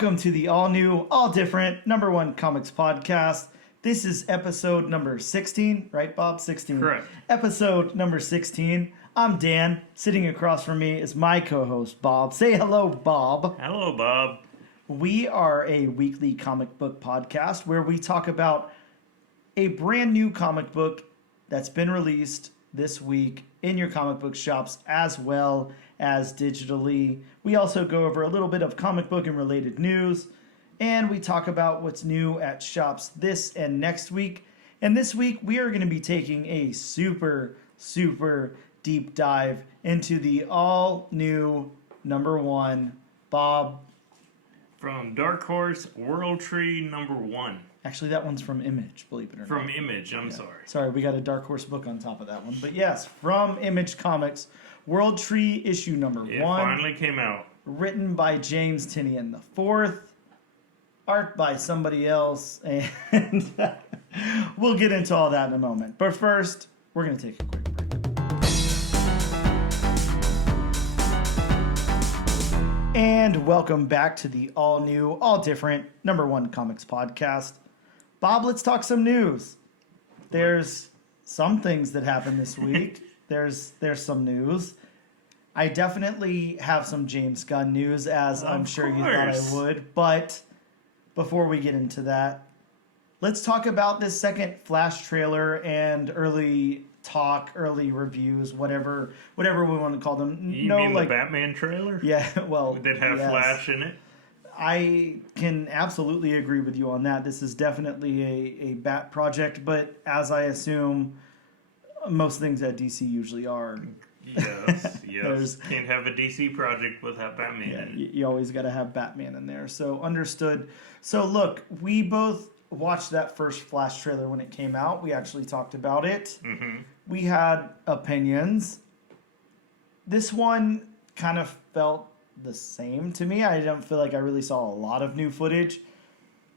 Welcome to the all-new, all-different #1 comics podcast. This is episode number 16, right, Bob? 16. Correct. Episode number 16. I'm Dan. Sitting across from me is my co-host, Bob. Say hello, Bob. Hello, Bob. We are a weekly comic book podcast where we talk about a brand new comic book that's been released this week in your comic book shops as well as digitally. We also go over a little bit of comic book and related news, and we talk about what's new at shops this and next week. And this week we are going to be taking a super deep dive into the all new #1 Bob. From Dark Horse, World Tree #1. Actually, that one's from Image, believe it or not. From Image, I'm sorry. Sorry, we got a Dark Horse book on top of that one. But yes, from Image Comics, World Tree issue #1. It finally came out. Written by James Tynion IV. Art by somebody else. And we'll get into all that in a moment. But first, we're going to take a quick break. And welcome back to the all-new, all-different #1 Comics podcast. Bob, let's talk some news. There's some things that happened this week. There's some news. I definitely have some James Gunn news, as I'm sure you thought I would. But before we get into that, let's talk about this second Flash trailer and early talk, early reviews, whatever we want to call them. You mean the Batman trailer? Yeah, well, That had yes. Flash in it? I can absolutely agree with you on that. This is definitely a Bat project, but as I assume most things at DC usually are. Yes. Can't have a DC project without Batman in it. You always got to have Batman in there. So understood. So look, we both watched that first Flash trailer when it came out. We actually talked about it. Mm-hmm. We had opinions. This one kind of felt the same to me. I don't feel like I really saw a lot of new footage.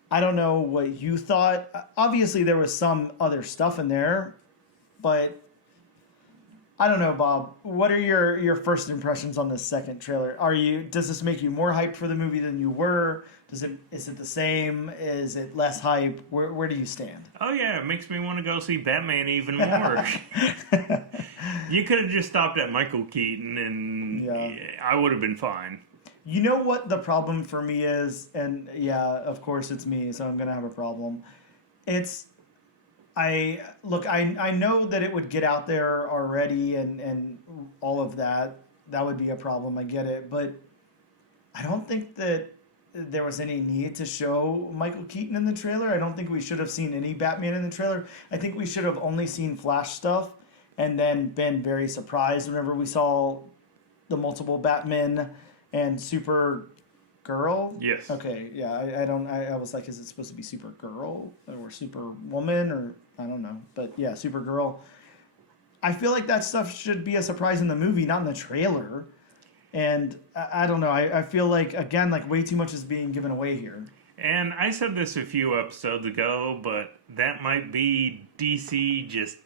I don't know what you thought. Obviously, there was some other stuff in there, but I don't know, Bob. What are your first impressions on this second trailer? Does this make you more hyped for the movie than you were? Is it the same? Is it less hype? Where do you stand? Oh, yeah. It makes me want to go see Batman even more. You could have just stopped at Michael Keaton, and I would have been fine. You know what the problem for me is? And, yeah, of course it's me, so I'm going to have a problem. I know that it would get out there already and all of that. That would be a problem. I get it. But I don't think that there was any need to show Michael Keaton in the trailer. I don't think we should have seen any Batman in the trailer. I think we should have only seen Flash stuff and then been very surprised whenever we saw the multiple Batmen and Supergirl. Yes. Okay, yeah, I was like, is it supposed to be Supergirl or Superwoman or I don't know. But yeah, Supergirl. I feel like that stuff should be a surprise in the movie, not in the trailer. And I don't know. I feel like, again, like way too much is being given away here. And I said this a few episodes ago, but that might be DC just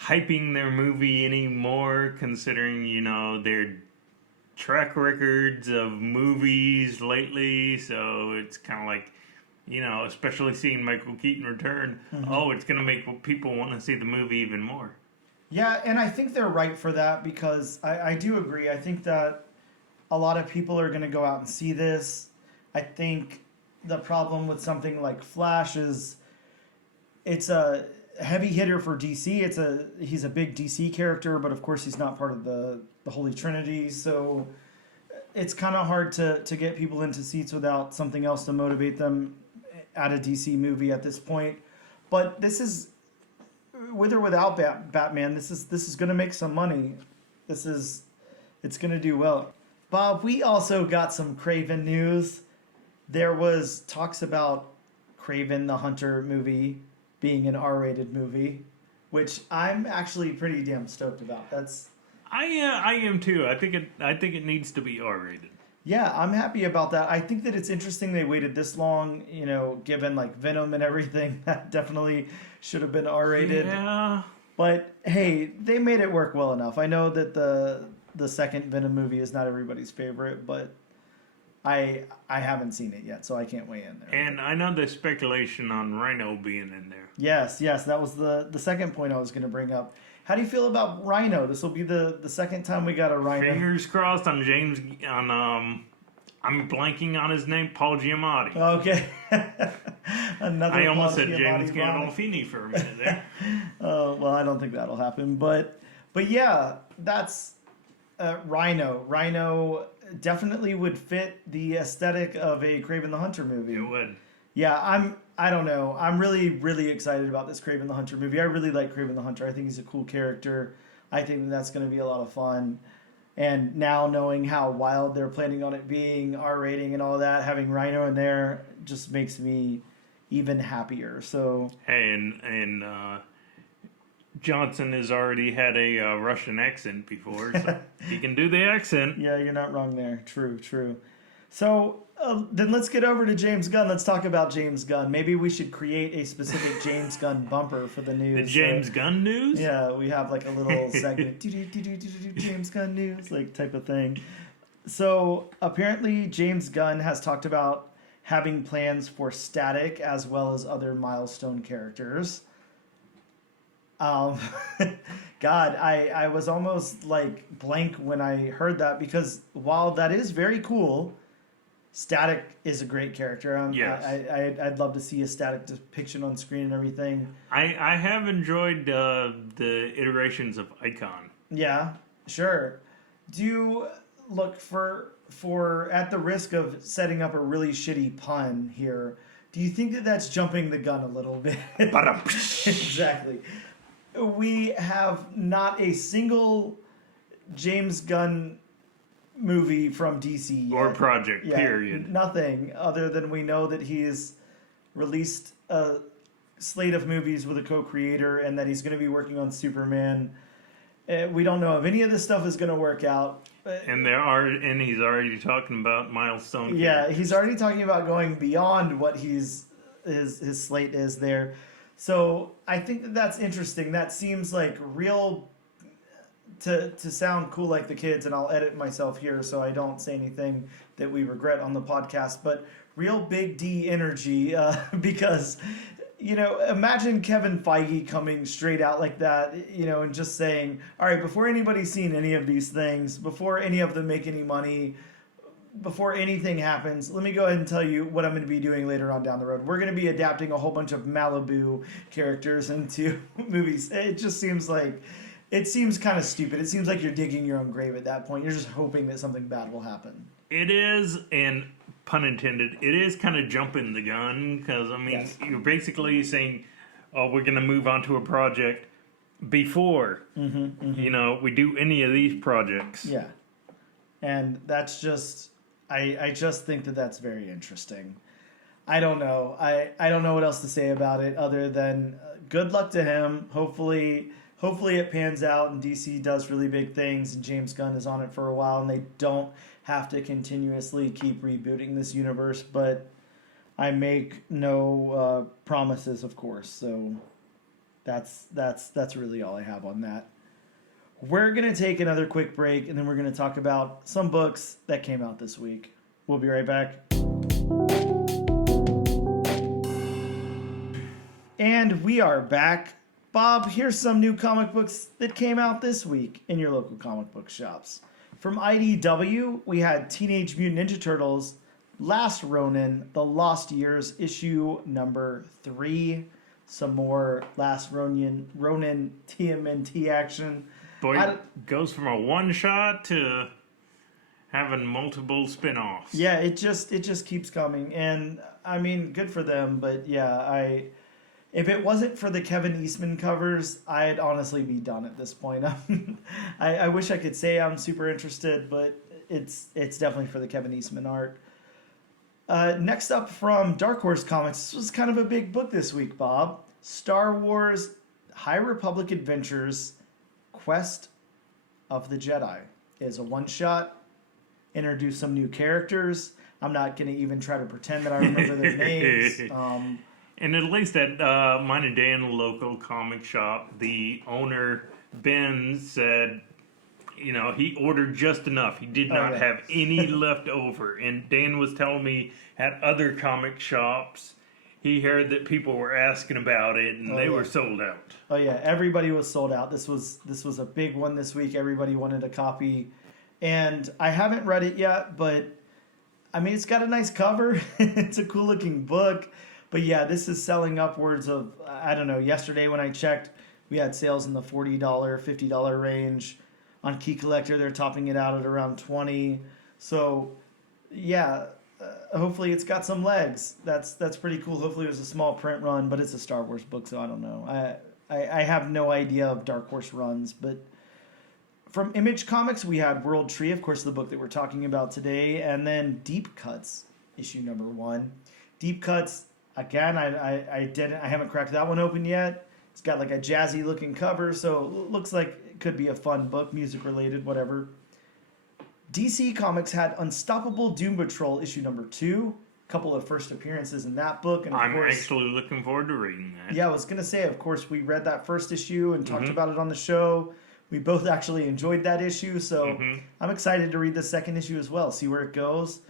hyping their movie anymore, considering, their track records of movies lately. So it's kind of like, especially seeing Michael Keaton return, it's going to make people want to see the movie even more. Yeah, and I think they're right for that because I do agree. I think that a lot of people are going to go out and see this. I think the problem with something like Flash is it's a heavy hitter for DC. He's a big DC character, but of course he's not part of the Holy Trinity. So it's kind of hard to get people into seats without something else to motivate them at a DC movie at this point. But this is, with or without Batman, this is going to make some money. It's going to do well. Bob, we also got some Kraven news. There was talks about Kraven the Hunter movie being an R-rated movie, which I'm actually pretty damn stoked about. I am too. I think it needs to be R-rated. Yeah, I'm happy about that. I think that it's interesting they waited this long, given like Venom and everything. That definitely should have been R-rated. Yeah. But hey, they made it work well enough. I know that the second Venom movie is not everybody's favorite, but I haven't seen it yet, so I can't weigh in there. And I know there's speculation on Rhino being in there. Yes, that was the second point I was going to bring up. How do you feel about Rhino? This will be the second time we got a Rhino. Fingers crossed on I'm blanking on his name, Paul Giamatti. Okay. Another I almost Paul said Giamatti James Gandolfini for a minute there. Well, I don't think that'll happen, but yeah, that's Rhino. Rhino definitely would fit the aesthetic of a Kraven the Hunter movie. It would. Yeah, I don't know. I'm really, really excited about this Kraven the Hunter movie. I really like Kraven the Hunter. I think he's a cool character. I think that's going to be a lot of fun. And now knowing how wild they're planning on it being, R rating and all that, having Rhino in there just makes me even happier. So Hey, and Johnson has already had a Russian accent before, so he can do the accent. yeah, you're not wrong there. True. So then let's get over to James Gunn. Let's talk about James Gunn. Maybe we should create a specific James Gunn bumper for the news. The James Gunn news? Yeah, we have like a little segment, James Gunn news, like type of thing. So apparently James Gunn has talked about having plans for Static as well as other Milestone characters. God, I was almost like blank when I heard that, because while that is very cool, Static is a great character. Yes. I'd love to see a Static depiction on screen and everything. I have enjoyed the iterations of Icon. Yeah, sure. Do you look for at the risk of setting up a really shitty pun here, do you think that that's jumping the gun a little bit? Exactly. We have not a single James Gunn movie from DC yet. Or project, period. Nothing other than we know that he's released a slate of movies with a co-creator and that he's going to be working on Superman. We don't know if any of this stuff is going to work out. And he's already talking about Milestone. Yeah, characters. he's already talking about going beyond what his slate is there. So I think that that's interesting. That seems like real, to sound cool like the kids, and I'll edit myself here so I don't say anything that we regret on the podcast, but real big D energy, because, imagine Kevin Feige coming straight out like that, and just saying, all right, before anybody's seen any of these things, before any of them make any money, before anything happens, let me go ahead and tell you what I'm going to be doing later on down the road. We're going to be adapting a whole bunch of Malibu characters into movies. It just seems like, it seems kind of stupid. It seems like you're digging your own grave at that point. You're just hoping that something bad will happen. It is, and pun intended, it is kind of jumping the gun, because, Yes. You're basically saying, oh, we're going to move on to a project before, we do any of these projects. Yeah. And that's just, I just think that that's very interesting. I don't know. I don't know what else to say about it other than good luck to him. Hopefully it pans out and DC does really big things and James Gunn is on it for a while and they don't have to continuously keep rebooting this universe. But I make no promises, of course. So that's really all I have on that. We're going to take another quick break, and then we're going to talk about some books that came out this week. We'll be right back. And we are back. Bob, here's some new comic books that came out this week in your local comic book shops. From IDW, we had Teenage Mutant Ninja Turtles, Last Ronin, The Lost Years, issue number 3. Some more Last Ronin TMNT action. Boy, goes from a one-shot to having multiple spin-offs. Yeah, it just keeps coming. And, good for them. But, yeah, if it wasn't for the Kevin Eastman covers, I'd honestly be done at this point. I wish I could say I'm super interested, but it's definitely for the Kevin Eastman art. Next up from Dark Horse Comics, this was kind of a big book this week, Bob. Star Wars High Republic Adventures Quest of the Jedi is a one-shot. Introduce some new characters. I'm not going to even try to pretend that I remember their names. And at least at mine and Dan local comic shop, the owner, Ben, said he ordered just enough. He did not have any left over. And Dan was telling me at other comic shops, he heard that people were asking about it, and they were sold out. Oh yeah, everybody was sold out. This was a big one this week. Everybody wanted a copy, and I haven't read it yet, but I mean, it's got a nice cover. It's a cool looking book, but yeah, this is selling upwards of, I don't know. Yesterday when I checked, we had sales in the $40, $50 range. On Key Collector, they're topping it out at around $20. So yeah. Hopefully it's got some legs. That's pretty cool. Hopefully it was a small print run, but it's a Star Wars book, so I don't know. I have no idea of Dark Horse runs, but from Image Comics we had World Tree, of course, the book that we're talking about today, and then Deep Cuts, issue number 1. Deep Cuts, again, I haven't cracked that one open yet. It's got like a jazzy looking cover, so it looks like it could be a fun book, music related, whatever. DC Comics had Unstoppable Doom Patrol issue number 2. A couple of first appearances in that book. And I'm actually looking forward to reading that. Yeah, I was going to say, of course, we read that first issue and talked about it on the show. We both actually enjoyed that issue, so I'm excited to read the second issue as well, see where it goes.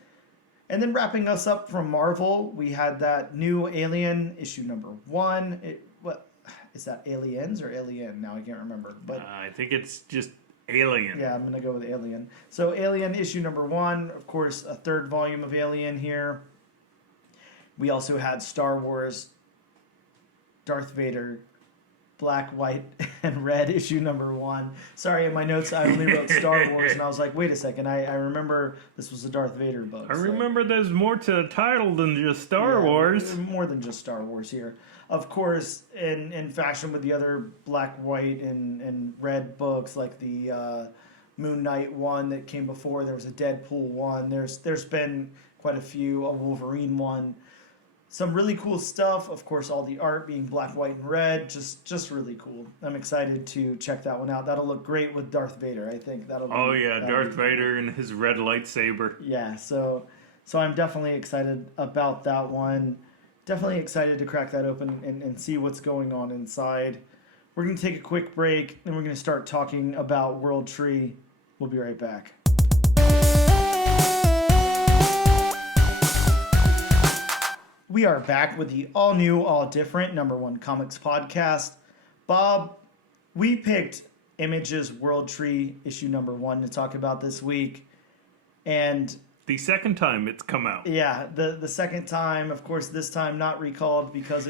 And then wrapping us up from Marvel, we had that new Alien issue number 1. What is that, Aliens or Alien? Now I can't remember. But I think it's just Alien. Yeah, I'm going to go with Alien. So Alien issue number 1, of course, a third volume of Alien here. We also had Star Wars, Darth Vader, Black, White, and Red issue number 1. Sorry, in my notes I only wrote Star Wars, and I was like, wait a second, I remember this was a Darth Vader book. I remember there's more to the title than just Star Wars. More than just Star Wars here. Of course, in fashion with the other Black, White, and Red books, like the Moon Knight one that came before, there was a Deadpool one, there's been quite a few, a Wolverine one. Some really cool stuff. Of course, all the art being black, white, and red. Just really cool. I'm excited to check that one out. That'll look great with Darth Vader, I think. Darth Vader and his red lightsaber. Yeah, so I'm definitely excited about that one. Definitely excited to crack that open and see what's going on inside. We're going to take a quick break, and we're going to start talking about World Tree. We'll be right back. We are back with the all-new, all-different #1 Comics podcast. Bob, we picked Image's World Tree issue number 1 to talk about this week. And the second time it's come out. Yeah, the second time, of course, this time not recalled because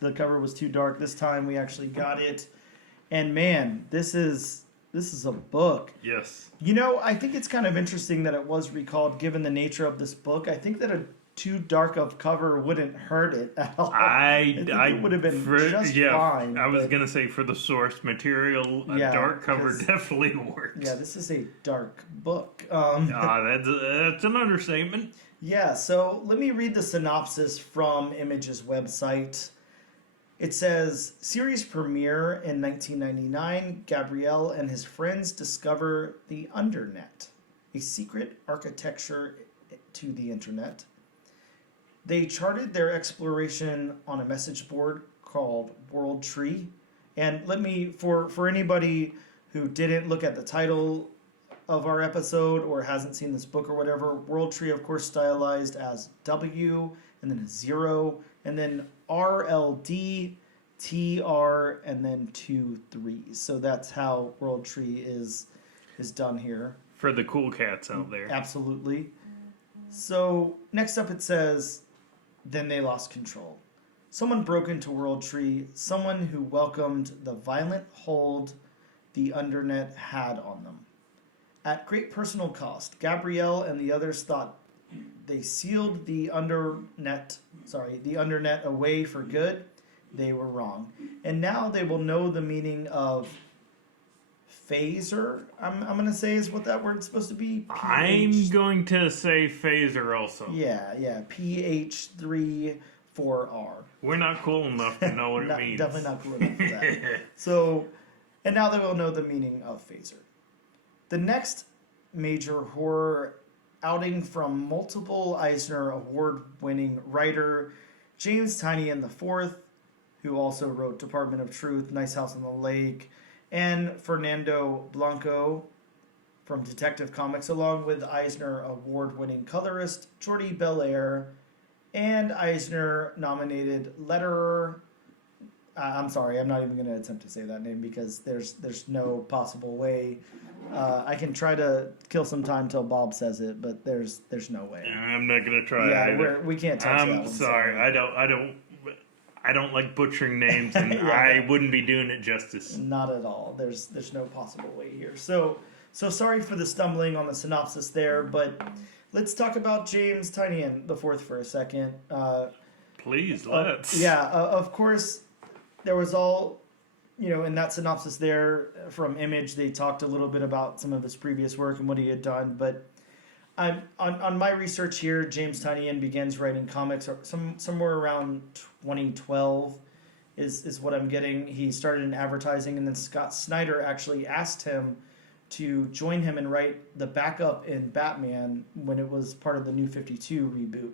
the cover was too dark. This time we actually got it. And man, this is a book. Yes. You know, I think it's kind of interesting that it was recalled given the nature of this book. I think that a too dark of cover wouldn't hurt it at all. I think it would have been just fine. I was gonna say for the source material, a dark cover definitely works. Yeah, this is a dark book. That's an understatement. Yeah, so let me read the synopsis from Image's website. It says, series premiere in 1999, Gabriel and his friends discover the Undernet, a secret architecture to the internet. They charted their exploration on a message board called World Tree. And let me, for anybody who didn't look at the title of our episode or hasn't seen this book or whatever, World Tree, of course, stylized as W, and then a 0, and then RLDTR, and then 2 3s. So that's how World Tree is done here. For the cool cats out there. Absolutely. So next up it says, then they lost control. Someone broke into World Tree, someone who welcomed the violent hold the Undernet had on them. At great personal cost, Gabrielle and the others thought they sealed the Undernet away for good. They were wrong. And now they will know the meaning of phaser, I'm going to say is what that word's supposed to be. I'm going to say phaser also. Yeah, PH34R. We're not cool enough to know what it means. Definitely not cool enough for that. So, and now they will know the meaning of phaser. The next major horror outing from multiple Eisner Award-winning writer James Tynion IV, who also wrote Department of Truth, Nice House on the Lake, and Fernando Blanco, from Detective Comics, along with Eisner Award-winning colorist Jordi Belair and Eisner-nominated letterer. I'm sorry, I'm not even going to attempt to say that name because there's no possible way. I can try to kill some time till Bob says it, but there's no way. I'm not gonna try. Yeah, we can't touch that one. I'm sorry. I don't like butchering names, and Yeah. I wouldn't be doing it justice. Not at all. There's no possible way here. So sorry for the stumbling on the synopsis there, but let's talk about James Tynion the Fourth for a second. Please, let's. Of course, there was all, in that synopsis there from Image, they talked a little bit about some of his previous work and what he had done, but on my research here, James Tynion begins writing comics somewhere around 2012 is what I'm getting. He started in advertising, and then Scott Snyder actually asked him to join him and write the backup in Batman when it was part of the New 52 reboot.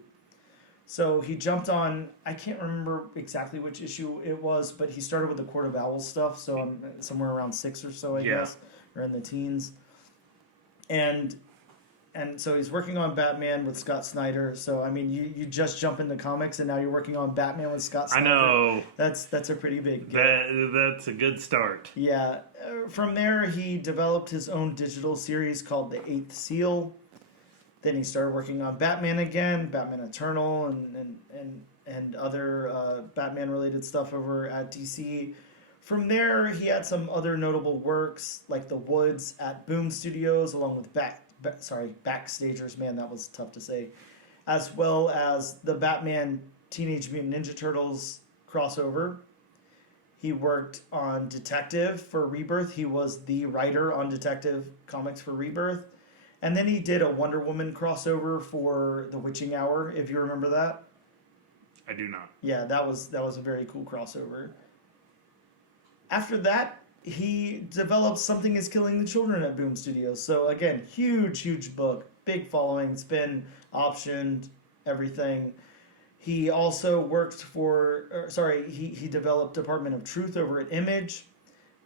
So he jumped on, I can't remember exactly which issue it was, but he started with the Court of Owls stuff, so I'm somewhere around 6 or so, I guess, or in the teens. And so he's working on Batman with Scott Snyder. So, I mean, you just jump into comics, and now you're working on Batman with Scott Snyder. I know. That's a pretty big deal. That's a good start. Yeah. From there, he developed his own digital series called The Eighth Seal. Then he started working on Batman again, Batman Eternal, and other Batman-related stuff over at DC. From there, he had some other notable works, like The Woods at Boom Studios, along with Backstagers, man, that was tough to say, as well as the Batman Teenage Mutant Ninja Turtles crossover. He worked on Detective for Rebirth. He was the writer on Detective Comics for Rebirth. And then he did a Wonder Woman crossover for The Witching Hour, if you remember that. I do not. Yeah, that was a very cool crossover. After that, he developed Something Is Killing the Children at Boom Studios. So again, huge book, big following. It's been optioned, everything. He also worked he developed Department of Truth over at Image.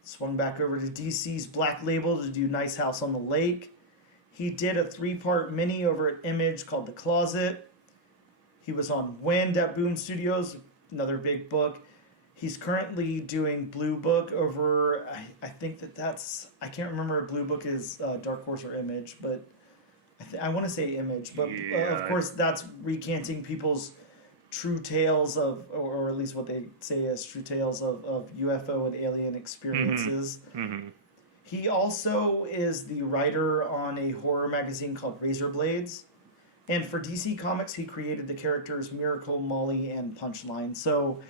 Swung back over to DC's Black Label to do Nice House on the Lake. He did a 3-part mini over at Image called The Closet. He was on Wind at Boom Studios, another big book. He's currently doing Blue Book over, I think that's, I can't remember if Blue Book is Dark Horse or Image, but I want to say Image. But of course, that's recanting people's true tales of, or at least what they say as true tales of UFO and alien experiences. Mm-hmm. He also is the writer on a horror magazine called Razor Blades. And for DC Comics, he created the characters Miracle, Molly, and Punchline. So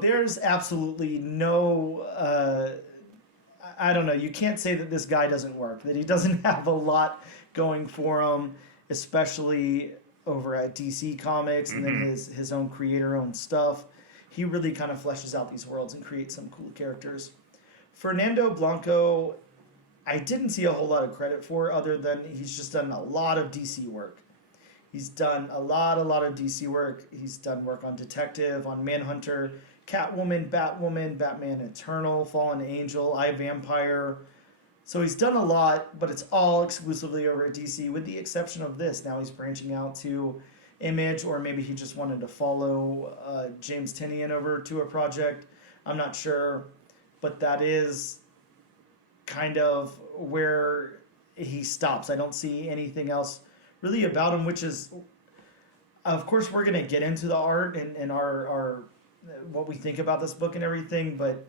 there's absolutely no, I don't know, you can't say that this guy doesn't work, that he doesn't have a lot going for him, especially over at DC Comics, and then his own creator-owned stuff. He really kind of fleshes out these worlds and creates some cool characters. Fernando Blanco, I didn't see a whole lot of credit for, other than he's just done a lot of DC work. He's done a lot of DC work. He's done work on Detective, on Manhunter, Catwoman, Batwoman, Batman Eternal, Fallen Angel, I, Vampire. So he's done a lot, but it's all exclusively over at DC, with the exception of this. Now he's branching out to Image, or maybe he just wanted to follow James Tynion over to a project. I'm not sure, but that is kind of where he stops. I don't see anything else really about him, which is, of course, we're going to get into the art and our what we think about this book and everything, but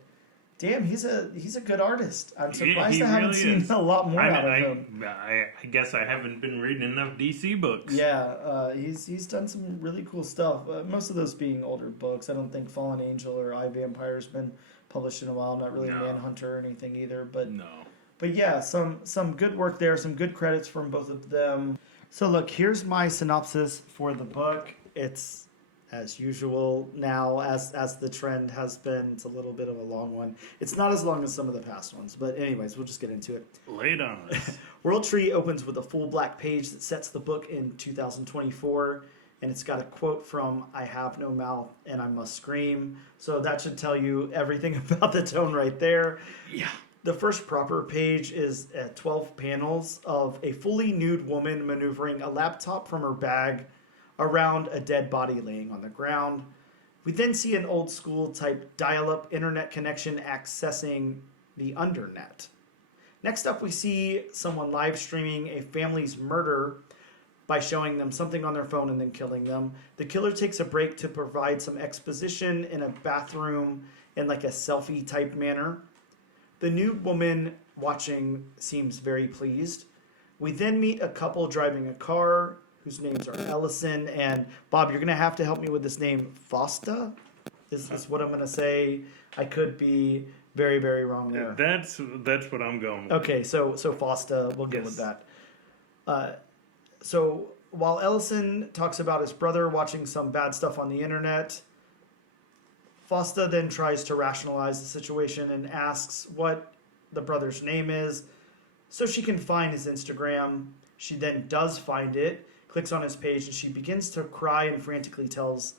damn, he's a good artist. I'm surprised I haven't seen a lot more out of him. I guess I haven't been reading enough DC books. Yeah, he's done some really cool stuff. Most of those being older books. I don't think Fallen Angel or I, Vampire has been published in a while. Not really Manhunter or anything either. But yeah, some good work there. Some good credits from both of them. So look, here's my synopsis for the book. It's, as usual now, as the trend has been, it's a little bit of a long one. It's not as long as some of the past ones, but anyways, we'll just get into it. Lay it on us. World Tree opens with a full black page that sets the book in 2024, and it's got a quote from I Have No Mouth and I Must Scream. So that should tell you everything about the tone right there. Yeah. The first proper page is 12 panels of a fully nude woman maneuvering a laptop from her bag around a dead body laying on the ground. We then see an old school type dial-up internet connection accessing the undernet. Next up, we see someone live streaming a family's murder by showing them something on their phone and then killing them. The killer takes a break to provide some exposition in a bathroom in like a selfie type manner. The nude woman watching seems very pleased. We then meet a couple driving a car whose names are Ellison and Bob. You're going to have to help me with this name. Fosta is what I'm going to say. I could be very, very wrong there. That's what I'm going with. Okay, so Fosta, we'll go with that. So while Ellison talks about his brother watching some bad stuff on the internet, Fosta then tries to rationalize the situation and asks what the brother's name is so she can find his Instagram. She then does find it, clicks on his page, and she begins to cry and frantically tells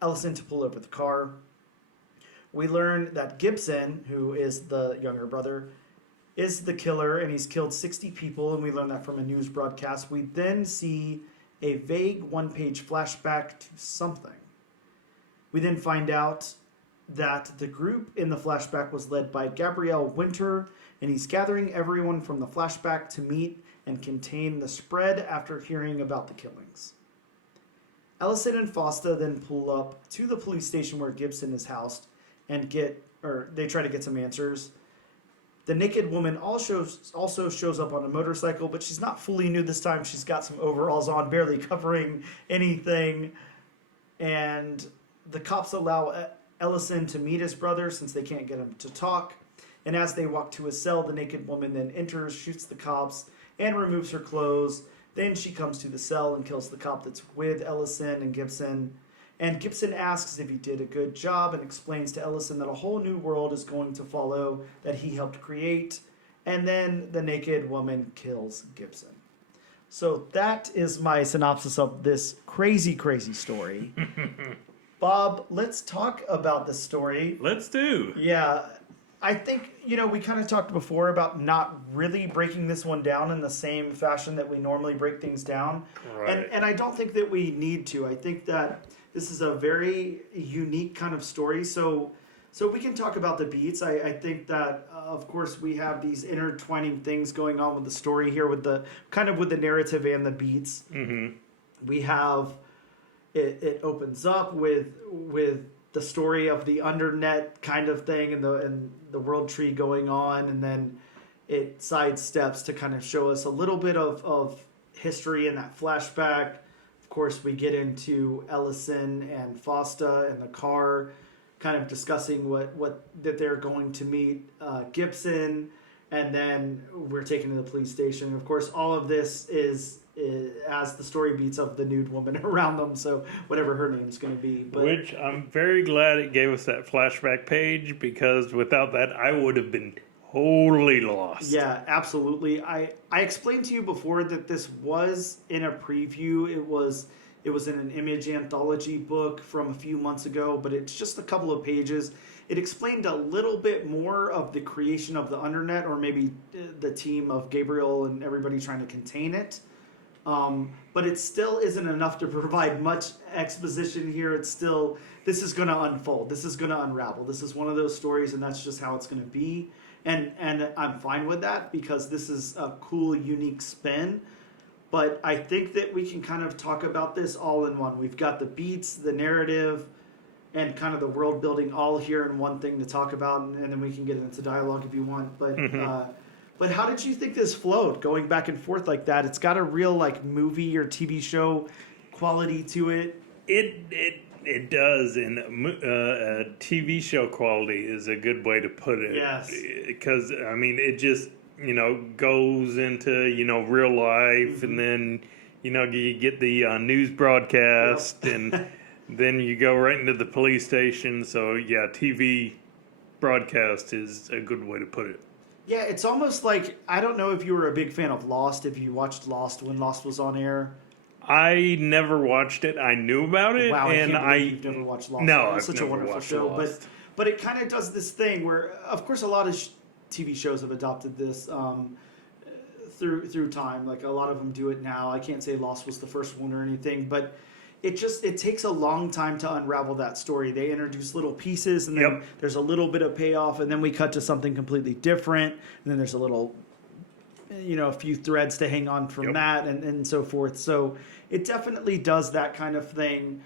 Ellison to pull over the car. We learn that Gibson, who is the younger brother, is the killer, and he's killed 60 people, and we learn that from a news broadcast. We then see a vague one-page flashback to something. We then find out that the group in the flashback was led by Gabrielle Winter, and he's gathering everyone from the flashback to meet and contain the spread after hearing about the killings. Ellison and Fosta then pull up to the police station where Gibson is housed and they try to get some answers. The naked woman also shows up on a motorcycle, but she's not fully nude this time. She's got some overalls on, barely covering anything. And the cops allow Ellison to meet his brother since they can't get him to talk. And as they walk to his cell, the naked woman then enters, shoots the cops, and removes her clothes. Then she comes to the cell and kills the cop that's with Ellison and Gibson. And Gibson asks if he did a good job and explains to Ellison that a whole new world is going to follow that he helped create. And then the naked woman kills Gibson. So that is my synopsis of this crazy, crazy story. Bob, let's talk about this story. Let's do. Yeah, I think, we kind of talked before about not really breaking this one down in the same fashion that we normally break things down. Right. And I don't think that we need to. I think that this is a very unique kind of story. So we can talk about the beats. I think that, of course, we have these intertwining things going on with the story here with the narrative and the beats. Mm-hmm. We have... It opens up with the story of the undernet kind of thing and the world tree going on, and then it sidesteps to kind of show us a little bit of history in that flashback. Of course, we get into Ellison and Fosta in the car, kind of discussing that they're going to meet Gibson, and then we're taken to the police station. Of course, all of this is as the story beats of the nude woman around them, so whatever her name's going to be. Which I'm very glad it gave us that flashback page, because without that, I would have been totally lost. Yeah, absolutely. I explained to you before that this was in a preview. It was in an image anthology book from a few months ago, but it's just a couple of pages. It explained a little bit more of the creation of the undernet, or maybe the team of Gabriel and everybody trying to contain it. But it still isn't enough to provide much exposition here. This is going to unfold. This is going to unravel. This is one of those stories, and that's just how it's going to be. And I'm fine with that, because this is a cool, unique spin. But I think that we can kind of talk about this all in one. We've got the beats, the narrative, and kind of the world building all here in one thing to talk about, and then we can get into dialogue if you want. But But how did you think this flowed, going back and forth like that? It's got a real movie or TV show quality to it. It does, and TV show quality is a good way to put it. Yes. Because, it just, goes into, real life, and then, you get the news broadcast, and then you go right into the police station. So, yeah, TV broadcast is a good way to put it. Yeah, it's almost like, I don't know if you were a big fan of Lost, if you watched Lost when Lost was on air. I never watched it. I knew about it. Wow, and you've never watched Lost. No, it's such a wonderful show. Lost. But it kind of does this thing where, of course, a lot of TV shows have adopted this through time. Like a lot of them do it now. I can't say Lost was the first one or anything, but it takes a long time to unravel that story. They introduce little pieces, and then there's a little bit of payoff, and then we cut to something completely different, and then there's a little, a few threads to hang on from that, and so forth. So it definitely does that kind of thing.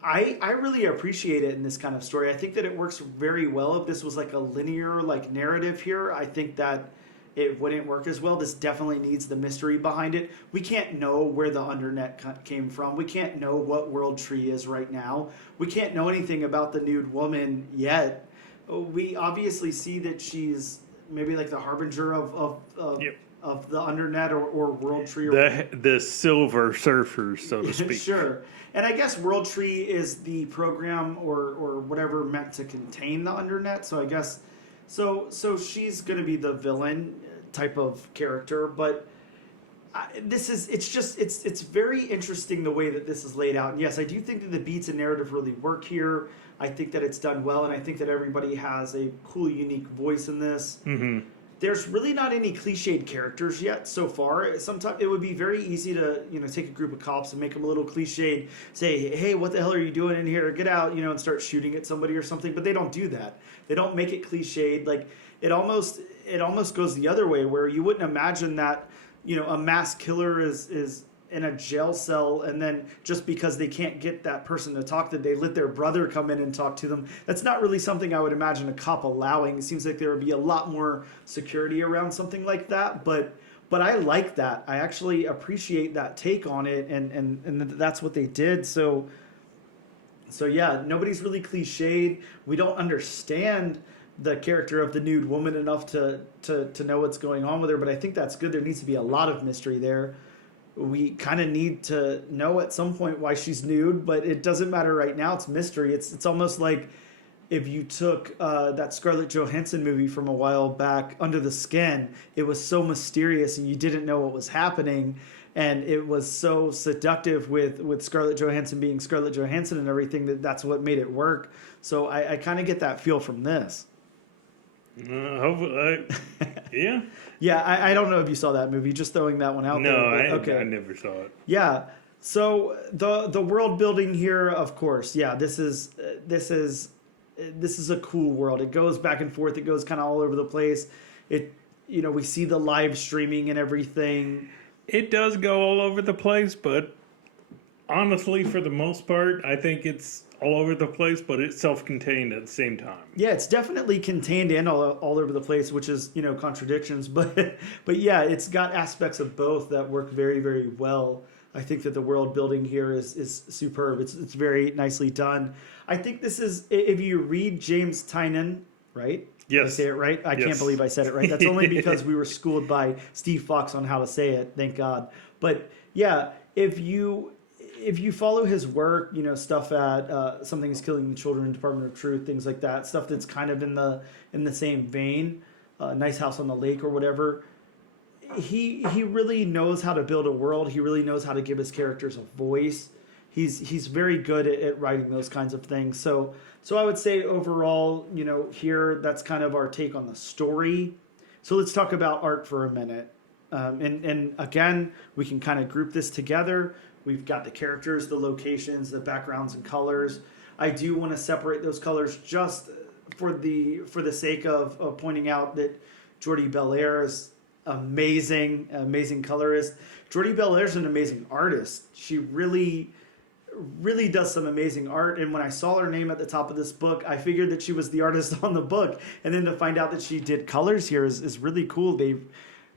I really appreciate it in this kind of story. I think that it works very well. If this was like a linear narrative here, I think that it wouldn't work as well. This definitely needs the mystery behind it. We can't know where the Undernet came from. We can't know what World Tree is right now. We can't know anything about the nude woman yet. We obviously see that she's maybe like the harbinger of the Undernet or World Tree. The Silver Surfers, so to speak. Sure. And I guess World Tree is the program or whatever meant to contain the Undernet. So I guess so she's going to be the villain type of character, but it's very interesting the way that this is laid out. And yes, I do think that the beats and narrative really work here. I think that it's done well, and I think that everybody has a cool, unique voice in this. Mm-hmm. There's really not any cliched characters yet so far. Sometimes it would be very easy to take a group of cops and make them a little cliched, say, hey, what the hell are you doing in here? Get out, and start shooting at somebody or something. But they don't do that. They don't make it cliched. Like it almost goes the other way, where you wouldn't imagine that a mass killer is in a jail cell, and then just because they can't get that person to talk, that they let their brother come in and talk to them. That's not really something I would imagine a cop allowing. It seems like there would be a lot more security around something like that, but I like that. I actually appreciate that take on it, and that's what they did. So yeah, nobody's really cliched. We don't understand the character of the nude woman enough to know what's going on with her, but I think that's good. There needs to be a lot of mystery there. We kind of need to know at some point why she's nude, but it doesn't matter right now. It's mystery. It's almost like if you took that Scarlett Johansson movie from a while back, Under the Skin. It was so mysterious, and you didn't know what was happening, and it was so seductive with Scarlett Johansson being Scarlett Johansson and everything that's what made it work. So I kind of get that feel from this. Hopefully, yeah. Yeah, I don't know if you saw that movie. Just throwing that one out there. No, I never saw it. Yeah. So the world building here, of course, yeah. This is a cool world. It goes back and forth. It goes kind of all over the place. We see the live streaming and everything. It does go all over the place, but honestly, for the most part, I think it's all over the place, but it's self-contained at the same time. Yeah, it's definitely contained and all over the place, which is, contradictions. But yeah, it's got aspects of both that work very, very well. I think that the world building here is superb. It's very nicely done. I think this is, if you read James Tynion, right? Yes. Did I say it right? I can't believe I said it right. That's only because we were schooled by Steve Fox on how to say it. Thank God. But yeah, if you follow his work, stuff at Something is Killing the Children, Department of Truth, things like that, stuff that's kind of in the same vein, Nice House on the Lake or whatever, he really knows how to build a world. He really knows how to give his characters a voice. He's very good at writing those kinds of things. So I would say overall, here that's kind of our take on the story. So let's talk about art for a minute. And again, we can kind of group this together. We've got the characters, the locations, the backgrounds and colors. I do want to separate those colors just for the sake of pointing out that Jordi Belair is amazing colorist. Jordi Belair is an amazing artist. She really does some amazing art. And when I saw her name at the top of this book, I figured that she was the artist on the book. And then to find out that she did colors here is really cool.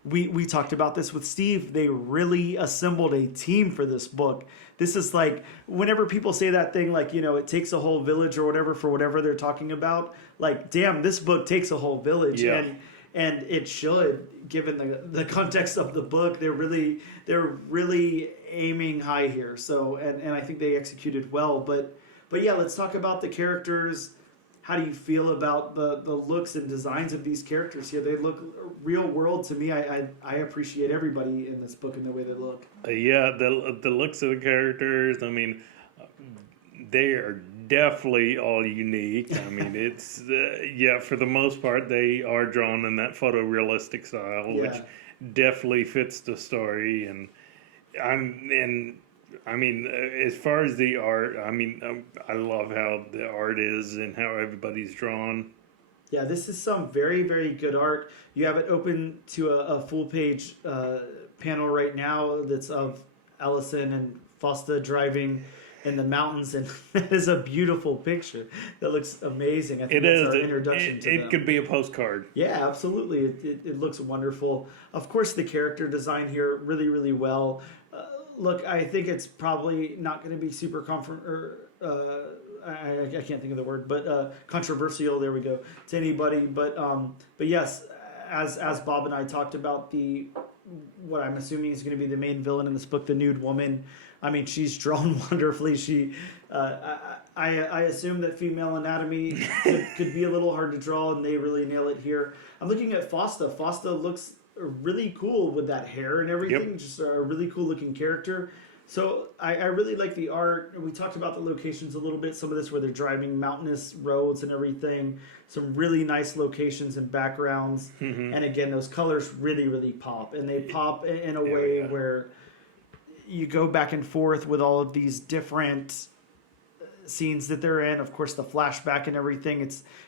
We talked about this with Steve. They really assembled a team for this book. This is like, whenever people say that thing, like, it takes a whole village or whatever for whatever they're talking about, like, damn, this book takes a whole village. Yeah. And it should, given the context of the book. They're really aiming high here. So, and I think they executed well. But yeah, let's talk about the characters. How do you feel about the looks and designs of these characters here? They look real world to me. I appreciate everybody in this book and the way they look. Yeah, the looks of the characters, I mean, they are definitely all unique. I mean, it's for the most part they are drawn in that photorealistic style, which definitely fits the story. And I mean, as far as the art, I mean, I love how the art is and how everybody's drawn. Yeah, this is some very, very good art. You have it open to a full page panel right now that's of Allison and Fosta driving in the mountains, and that is a beautiful picture. That looks amazing. I think that's our introduction to them. It could be a postcard. Yeah, absolutely. It looks wonderful. Of course, the character design here really, really well. Look, I think it's probably not going to be super I can't think of the word, but controversial. There we go, to anybody. But yes, as Bob and I talked about, what I'm assuming is going to be the main villain in this book, the nude woman. I mean, she's drawn wonderfully. I assume that female anatomy could be a little hard to draw, and they really nail it here. I'm looking at Fosta. Fosta looks really cool with that hair and everything. Yep. Just a really cool looking character. So I really like the art. We talked about the locations a little bit. Some of this where they're driving mountainous roads and everything. Some really nice locations and backgrounds. Mm-hmm. And again, those colors really, really pop. And they pop in a way where you go back and forth with all of these different scenes that they're in. Of course, the flashback and everything.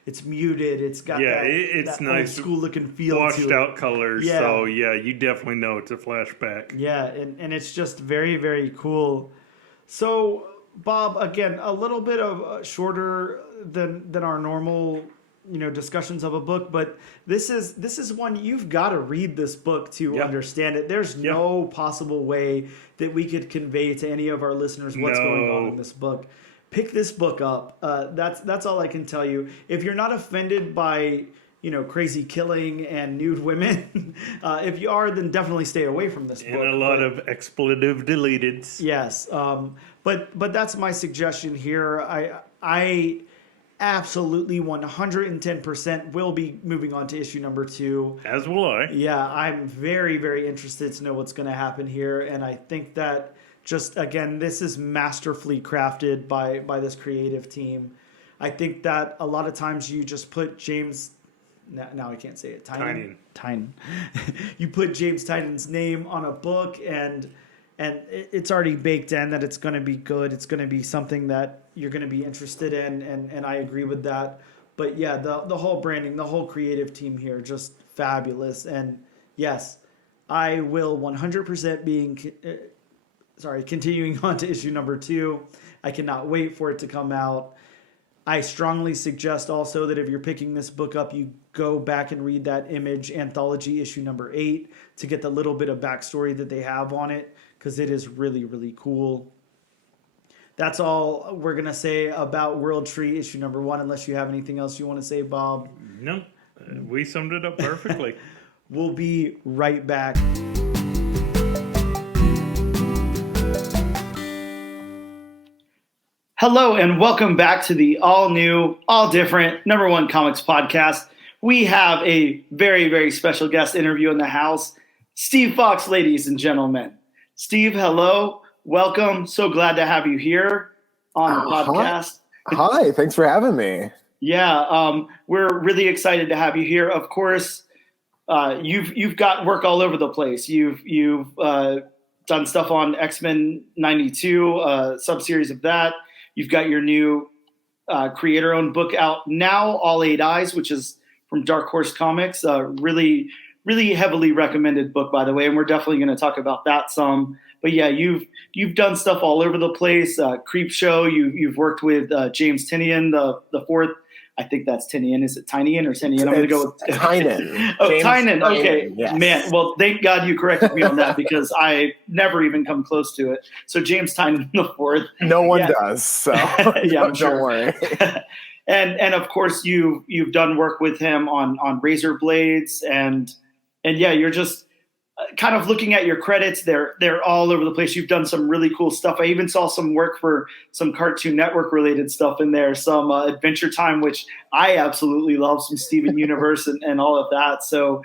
It's muted. It's got it's that nice, old school looking feel. Washed to out colors. Yeah. So you definitely know it's a flashback. Yeah, and it's just very, very cool. So Bob, again, a little bit of shorter than our normal discussions of a book, but this is one you've got to read this book to understand it. There's no possible way that we could convey to any of our listeners what's going on in this book. Pick this book up. That's all I can tell you. If you're not offended by crazy killing and nude women, if you are, then definitely stay away from this book. And a lot of expletive deleted. Yes, but that's my suggestion here. I absolutely 110% will be moving on to issue number 2. As will I. Yeah, I'm very, very interested to know what's going to happen here, and I think that just, again, this is masterfully crafted by this creative team. I think that a lot of times you just put James... Now I can't say it. Tynion. You put James Tynion's name on a book, and it's already baked in that it's going to be good. It's going to be something that you're going to be interested in, and I agree with that. But yeah, the whole branding, the whole creative team here, just fabulous. And yes, I will 100% continuing on to issue number 2. I cannot wait for it to come out. I strongly suggest also that if you're picking this book up, you go back and read that Image anthology issue number 8 to get the little bit of backstory that they have on it, because it is really, really cool. That's all we're going to say about World Tree issue number 1, unless you have anything else you want to say, Bob. No, we summed it up perfectly. We'll be right back. Hello and welcome back to the all-new, all-different number 1 comics podcast. We have a very, very special guest interview in the house, Steve Foxe, ladies and gentlemen. Steve, hello, welcome. So glad to have you here on the podcast. Hi, thanks for having me. Yeah, we're really excited to have you here. Of course, you've got work all over the place. You've done stuff on X-Men 92, sub-series of that. You've got your new creator-owned book out now, All 8 Eyes, which is from Dark Horse Comics. Really, really heavily recommended book, by the way, and we're definitely going to talk about that some. But yeah, you've done stuff all over the place. Creep Show. You've worked with James Tynion, the fourth. I think that's Tynion. Is it Tynion or Tynion? I'm going to go with Tynion. Tynion. Okay, yes. Man. Well, thank God you corrected me on that, because I never even come close to it. So James Tynion the fourth. No one does. So yeah, don't worry. And of course you've done work with him on Razor Blades, and yeah, you're just kind of looking at your credits. They're all over the place. You've done some really cool stuff. I even saw some work for some Cartoon Network related stuff in there, some Adventure Time, which I absolutely love, some Steven Universe and all of that. So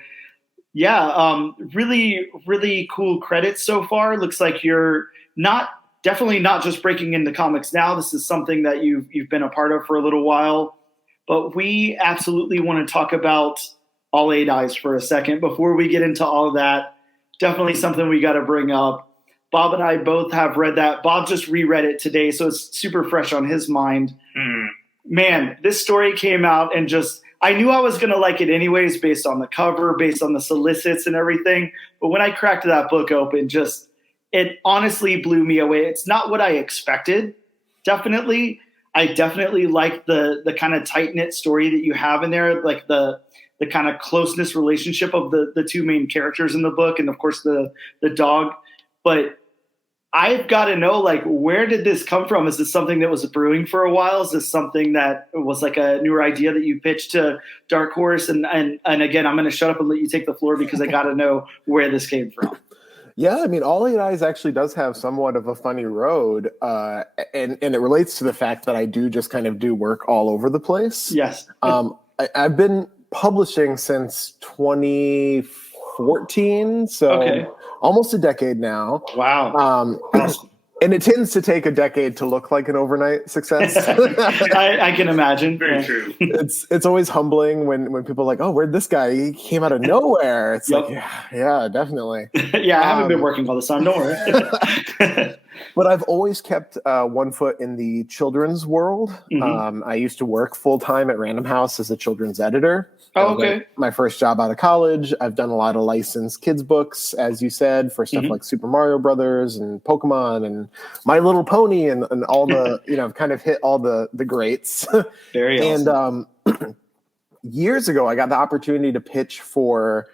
yeah, really, really cool credits so far. Looks like you're not definitely not just breaking into comics now. This is something that you've been a part of for a little while. But we absolutely want to talk about All Eight Eyes for a second. Before we get into all of that, definitely something we got to bring up. Bob and I both have read that. Bob just reread it today, so it's super fresh on his mind. Man, this story came out and just, I knew I was going to like it anyways based on the cover, based on the solicits and everything. But when I cracked that book open, just, it honestly blew me away. It's not what I expected, definitely. I definitely like the kind of tight-knit story that you have in there, like the kind of closeness relationship of the two main characters in the book, and of course the dog. But I've got to know, like, where did this come from? Is this something that was brewing for a while? Is this something that was like a newer idea that you pitched to Dark Horse? And again, I'm going to shut up and let you take the floor because I got to know where this came from. Yeah, I mean, All Eight Eyes actually does have somewhat of a funny road, and it relates to the fact that I do just kind of do work all over the place. Yes. I've been publishing since 2014, so almost a decade now. Wow. Awesome. And it tends to take a decade to look like an overnight success. I can imagine. Very true. It's always humbling when people are like, oh, where'd this guy? He came out of nowhere. It's like, yeah, definitely. Yeah, I haven't been working all this time. Don't worry. But I've always kept one foot in the children's world. I used to work full time at Random House as a children's editor. Oh, okay. My first job out of college. I've done a lot of licensed kids books, as you said, for stuff like Super Mario Brothers and Pokemon and My Little Pony and all the, I've kind of hit all the greats. Very awesome. And years ago, I got the opportunity to pitch for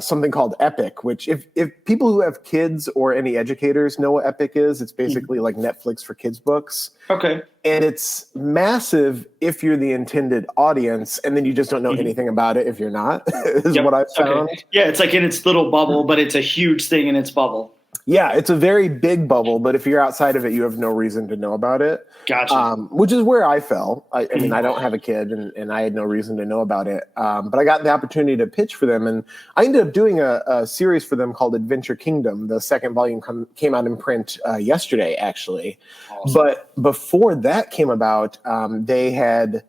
something called Epic, which if people who have kids or any educators know what Epic is, it's basically like Netflix for kids books. Okay. And it's massive if you're the intended audience, and then you just don't know anything about it if you're not, is what I've found. Okay. Yeah, it's like in its little bubble, but it's a huge thing in its bubble. Yeah, it's a very big bubble, but if you're outside of it, you have no reason to know about it. Gotcha. Which is where I fell. I mean, I don't have a kid, and I had no reason to know about it. But I got the opportunity to pitch for them, and I ended up doing a series for them called Adventure Kingdom. The second volume came out in print yesterday, actually. Awesome. But before that came about, they have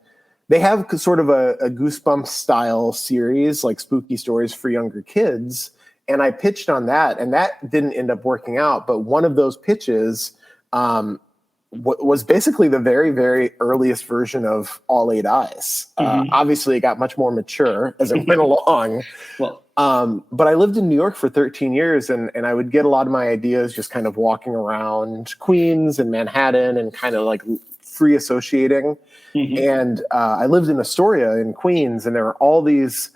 sort of a Goosebumps style series, like spooky stories for younger kids. And I pitched on that, and that didn't end up working out. But one of those pitches was basically the very, very earliest version of All Eight Eyes. Obviously, it got much more mature as it went along. Well, but I lived in New York for 13 years, and I would get a lot of my ideas just kind of walking around Queens and Manhattan and kind of like free associating. And I lived in Astoria in Queens, and there were all these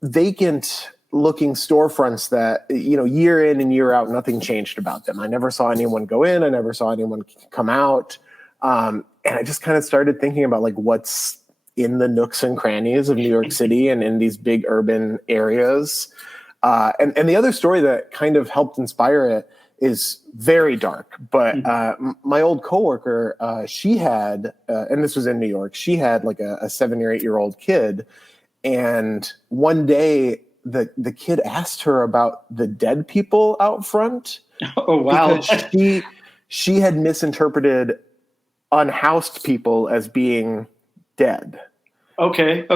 vacant looking storefronts that, year in and year out, nothing changed about them. I never saw anyone go in. I never saw anyone come out. And I just kind of started thinking about like what's in the nooks and crannies of New York City and in these big urban areas. And the other story that kind of helped inspire it is very dark. But my old coworker, she had, and this was in New York, she had like a 7 or 8 year old kid. And one day, the kid asked her about the dead people out front. Oh, wow. Because she had misinterpreted unhoused people as being dead. Okay.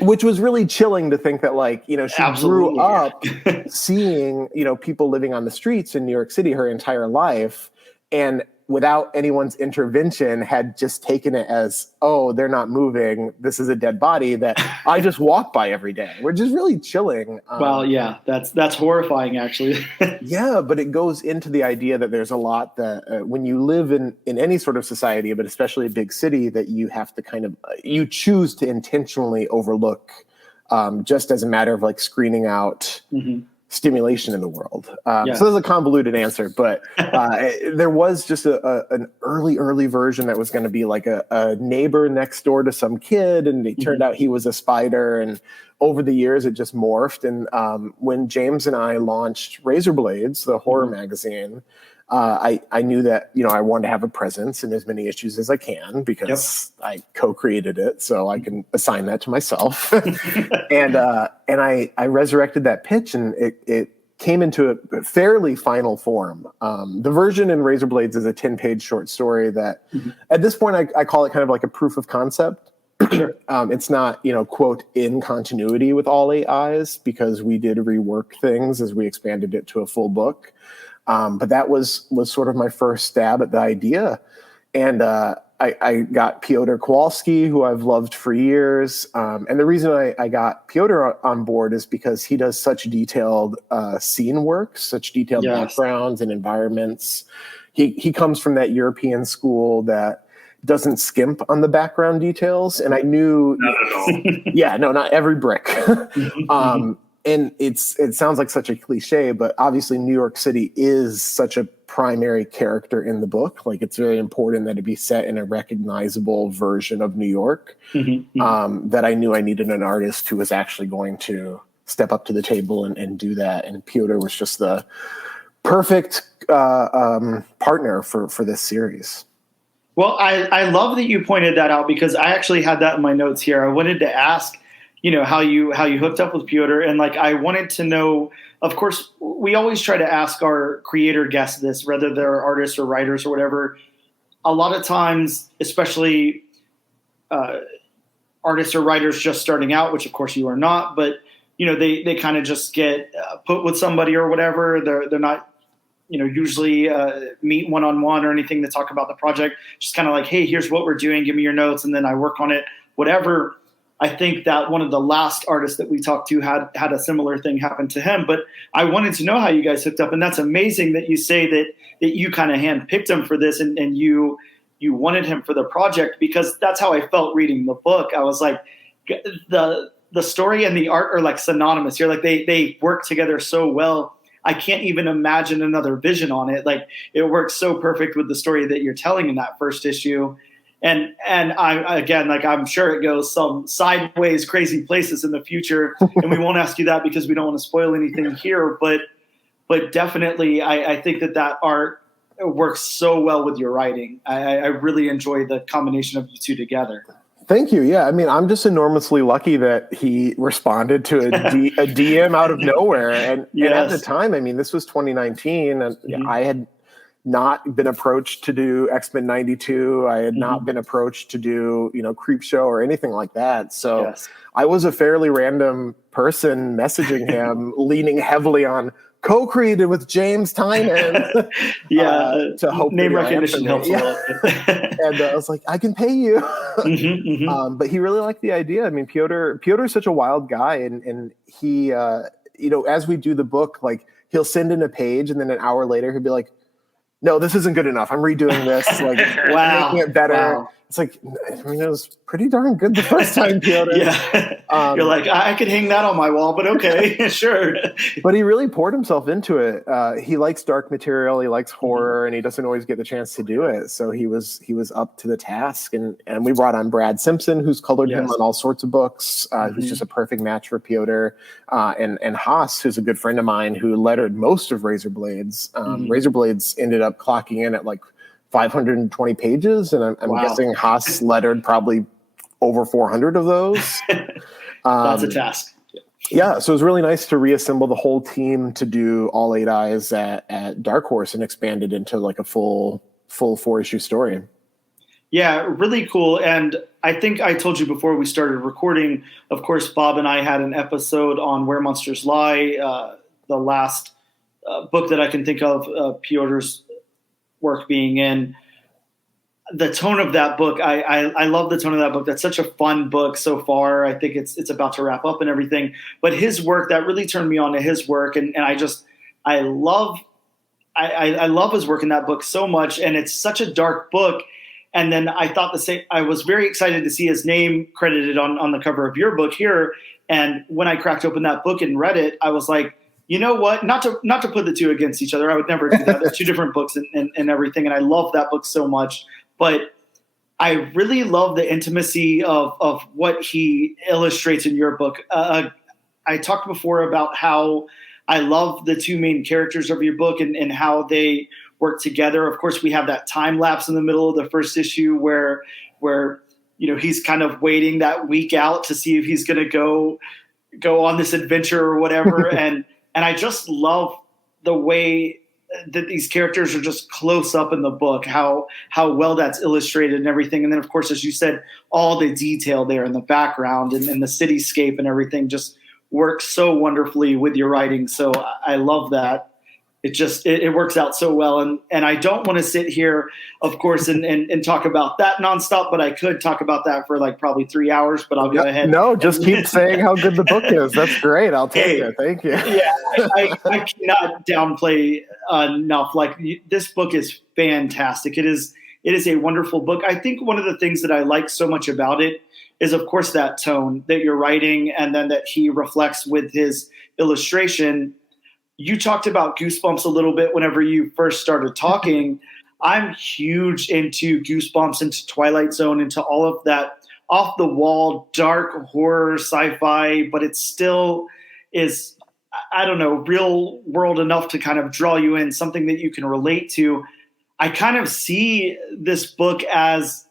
Which was really chilling to think that, like, she Absolutely. grew up seeing, people living on the streets in New York City her entire life. And without anyone's intervention, had just taken it as, oh, they're not moving. This is a dead body that I just walk by every day, which is really chilling. Well, yeah, that's horrifying, actually. Yeah, but it goes into the idea that there's a lot that when you live in any sort of society, but especially a big city, that you have to kind of, you choose to intentionally overlook just as a matter of like screening out stimulation in the world. So that's a convoluted answer, but there was just an early version that was going to be like a neighbor next door to some kid, and it turned out he was a spider, and over the years it just morphed. And when James and I launched Razor Blades, the horror magazine, I knew that, I wanted to have a presence in as many issues as I can because I co-created it, so I can assign that to myself. And I resurrected that pitch, and it came into a fairly final form. The version in Razorblades is a 10-page short story that, at this point, I call it kind of like a proof of concept. Sure. It's not, quote, in continuity with All Eight Eyes, because we did rework things as we expanded it to a full book. But that was sort of my first stab at the idea. And I got Piotr Kowalski, who I've loved for years. And the reason I got Piotr on board is because he does such detailed scene work, such detailed backgrounds and environments. He comes from that European school that doesn't skimp on the background details. And I knew... Not at all. Yeah, no, not every brick. And it sounds like such a cliche, but obviously New York City is such a primary character in the book. Like, it's very important that it be set in a recognizable version of New York. That I knew I needed an artist who was actually going to step up to the table and do that. And Piotr was just the perfect partner for this series. Well, I love that you pointed that out, because I actually had that in my notes here. I wanted to ask, how you hooked up with Piotr, and like I wanted to know. Of course, we always try to ask our creator guests this, whether they're artists or writers or whatever. A lot of times, especially artists or writers just starting out, which of course you are not, but they kind of just get put with somebody or whatever. They're not usually meet one-on-one or anything to talk about the project. Just kind of like, hey, here's what we're doing. Give me your notes. And then I work on it, whatever. I think that one of the last artists that we talked to had a similar thing happen to him. But I wanted to know how you guys hooked up. And that's amazing that you say that you kind of handpicked him for this and you wanted him for the project, because that's how I felt reading the book. I was like, the story and the art are like synonymous here. Like they work together so well. I can't even imagine another vision on it. Like, it works so perfect with the story that you're telling in that first issue. And I'm sure it goes some sideways crazy places in the future. And we won't ask you that because we don't want to spoil anything here. But definitely, I think that art works so well with your writing. I really enjoy the combination of you two together. Thank you. Yeah, I mean, I'm just enormously lucky that he responded to a DM out of nowhere. And at the time, I mean, this was 2019, and I had not been approached to do X-Men 92. I had not been approached to do, Creep Show or anything like that. So I was a fairly random person messaging him, leaning heavily on co-created with James Tynan. To hope name recognition helps a lot. And I was like, I can pay you. But he really liked the idea. I mean, Piotr is such a wild guy, and he, as we do the book, like, he'll send in a page, and then an hour later he'll be like, no, this isn't good enough. I'm redoing this. Like, making it better. Wow. It's like, I mean, it was pretty darn good the first time, Piotr. You're like, I could hang that on my wall, but okay, sure. But he really poured himself into it. He likes dark material. He likes horror, and he doesn't always get the chance to do it. So he was up to the task. And we brought on Brad Simpson, who's colored him on all sorts of books, who's just a perfect match for Piotr. And Haas, who's a good friend of mine, who lettered most of Razorblades. Razorblades ended up clocking in at like 520 pages, and I'm guessing Haas lettered probably over 400 of those. That's a task. Yeah, so it was really nice to reassemble the whole team to do All Eight Eyes at Dark Horse and expand it into like a full 4-issue story. Yeah, really cool. And I think I told you before we started recording, of course, Bob and I had an episode on Where Monsters Lie, the last book that I can think of Piotr's work being in. The tone of that book, I love the tone of that book. That's such a fun book so far. I think it's about to wrap up and everything. But his work, that really turned me on to his work, and I love his work in that book so much. And it's such a dark book. And then I thought the same. I was very excited to see his name credited on the cover of your book here. And when I cracked open that book and read it, I was like, you know what? Not to put the two against each other. I would never do that. They're two different books and everything. And I love that book so much. But I really love the intimacy of what he illustrates in your book. I talked before about how I love the two main characters of your book and how they work together. Of course, we have that time lapse in the middle of the first issue where he's kind of waiting that week out to see if he's going to go on this adventure or whatever. And I just love the way that these characters are just close up in the book, how well that's illustrated and everything. And then, of course, as you said, all the detail there in the background and the cityscape and everything just works so wonderfully with your writing. So I love that. It works out so well. And I don't want to sit here, of course, and talk about that nonstop, but I could talk about that for like probably 3 hours, but I'll go ahead. No, just keep saying how good the book is. That's great. I'll take it. Thank you. Yeah, I cannot downplay enough. Like, this book is fantastic. It is a wonderful book. I think one of the things that I like so much about it is, of course, that tone that you're writing and then that he reflects with his illustration. You talked about Goosebumps a little bit whenever you first started talking. I'm huge into Goosebumps, into Twilight Zone, into all of that off the wall, dark horror, sci-fi, but it still is, I don't know, real world enough to kind of draw you in, something that you can relate to. I kind of see this book as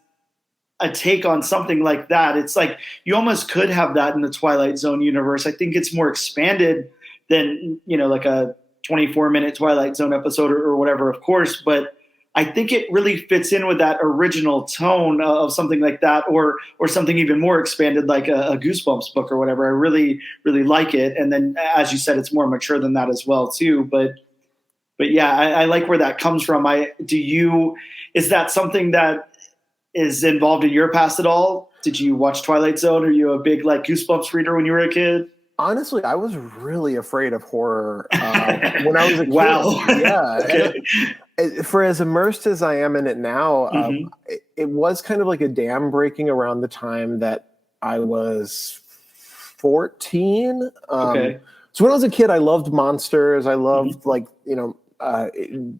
a take on something like that. It's like you almost could have that in the Twilight Zone universe. I think it's more expanded than, like a 24-minute Twilight Zone episode or whatever, of course. But I think it really fits in with that original tone of something like that, or something even more expanded, like a Goosebumps book or whatever. I really, really like it. And then, as you said, it's more mature than that as well, too. But yeah, I like where that comes from. Is that something that is involved in your past at all? Did you watch Twilight Zone? Are you a big Goosebumps reader when you were a kid? Honestly, I was really afraid of horror when I was a kid. Wow. Yeah. Okay. For as immersed as I am in it now, it was kind of like a dam breaking around the time that I was 14. Okay. So when I was a kid, I loved monsters. I loved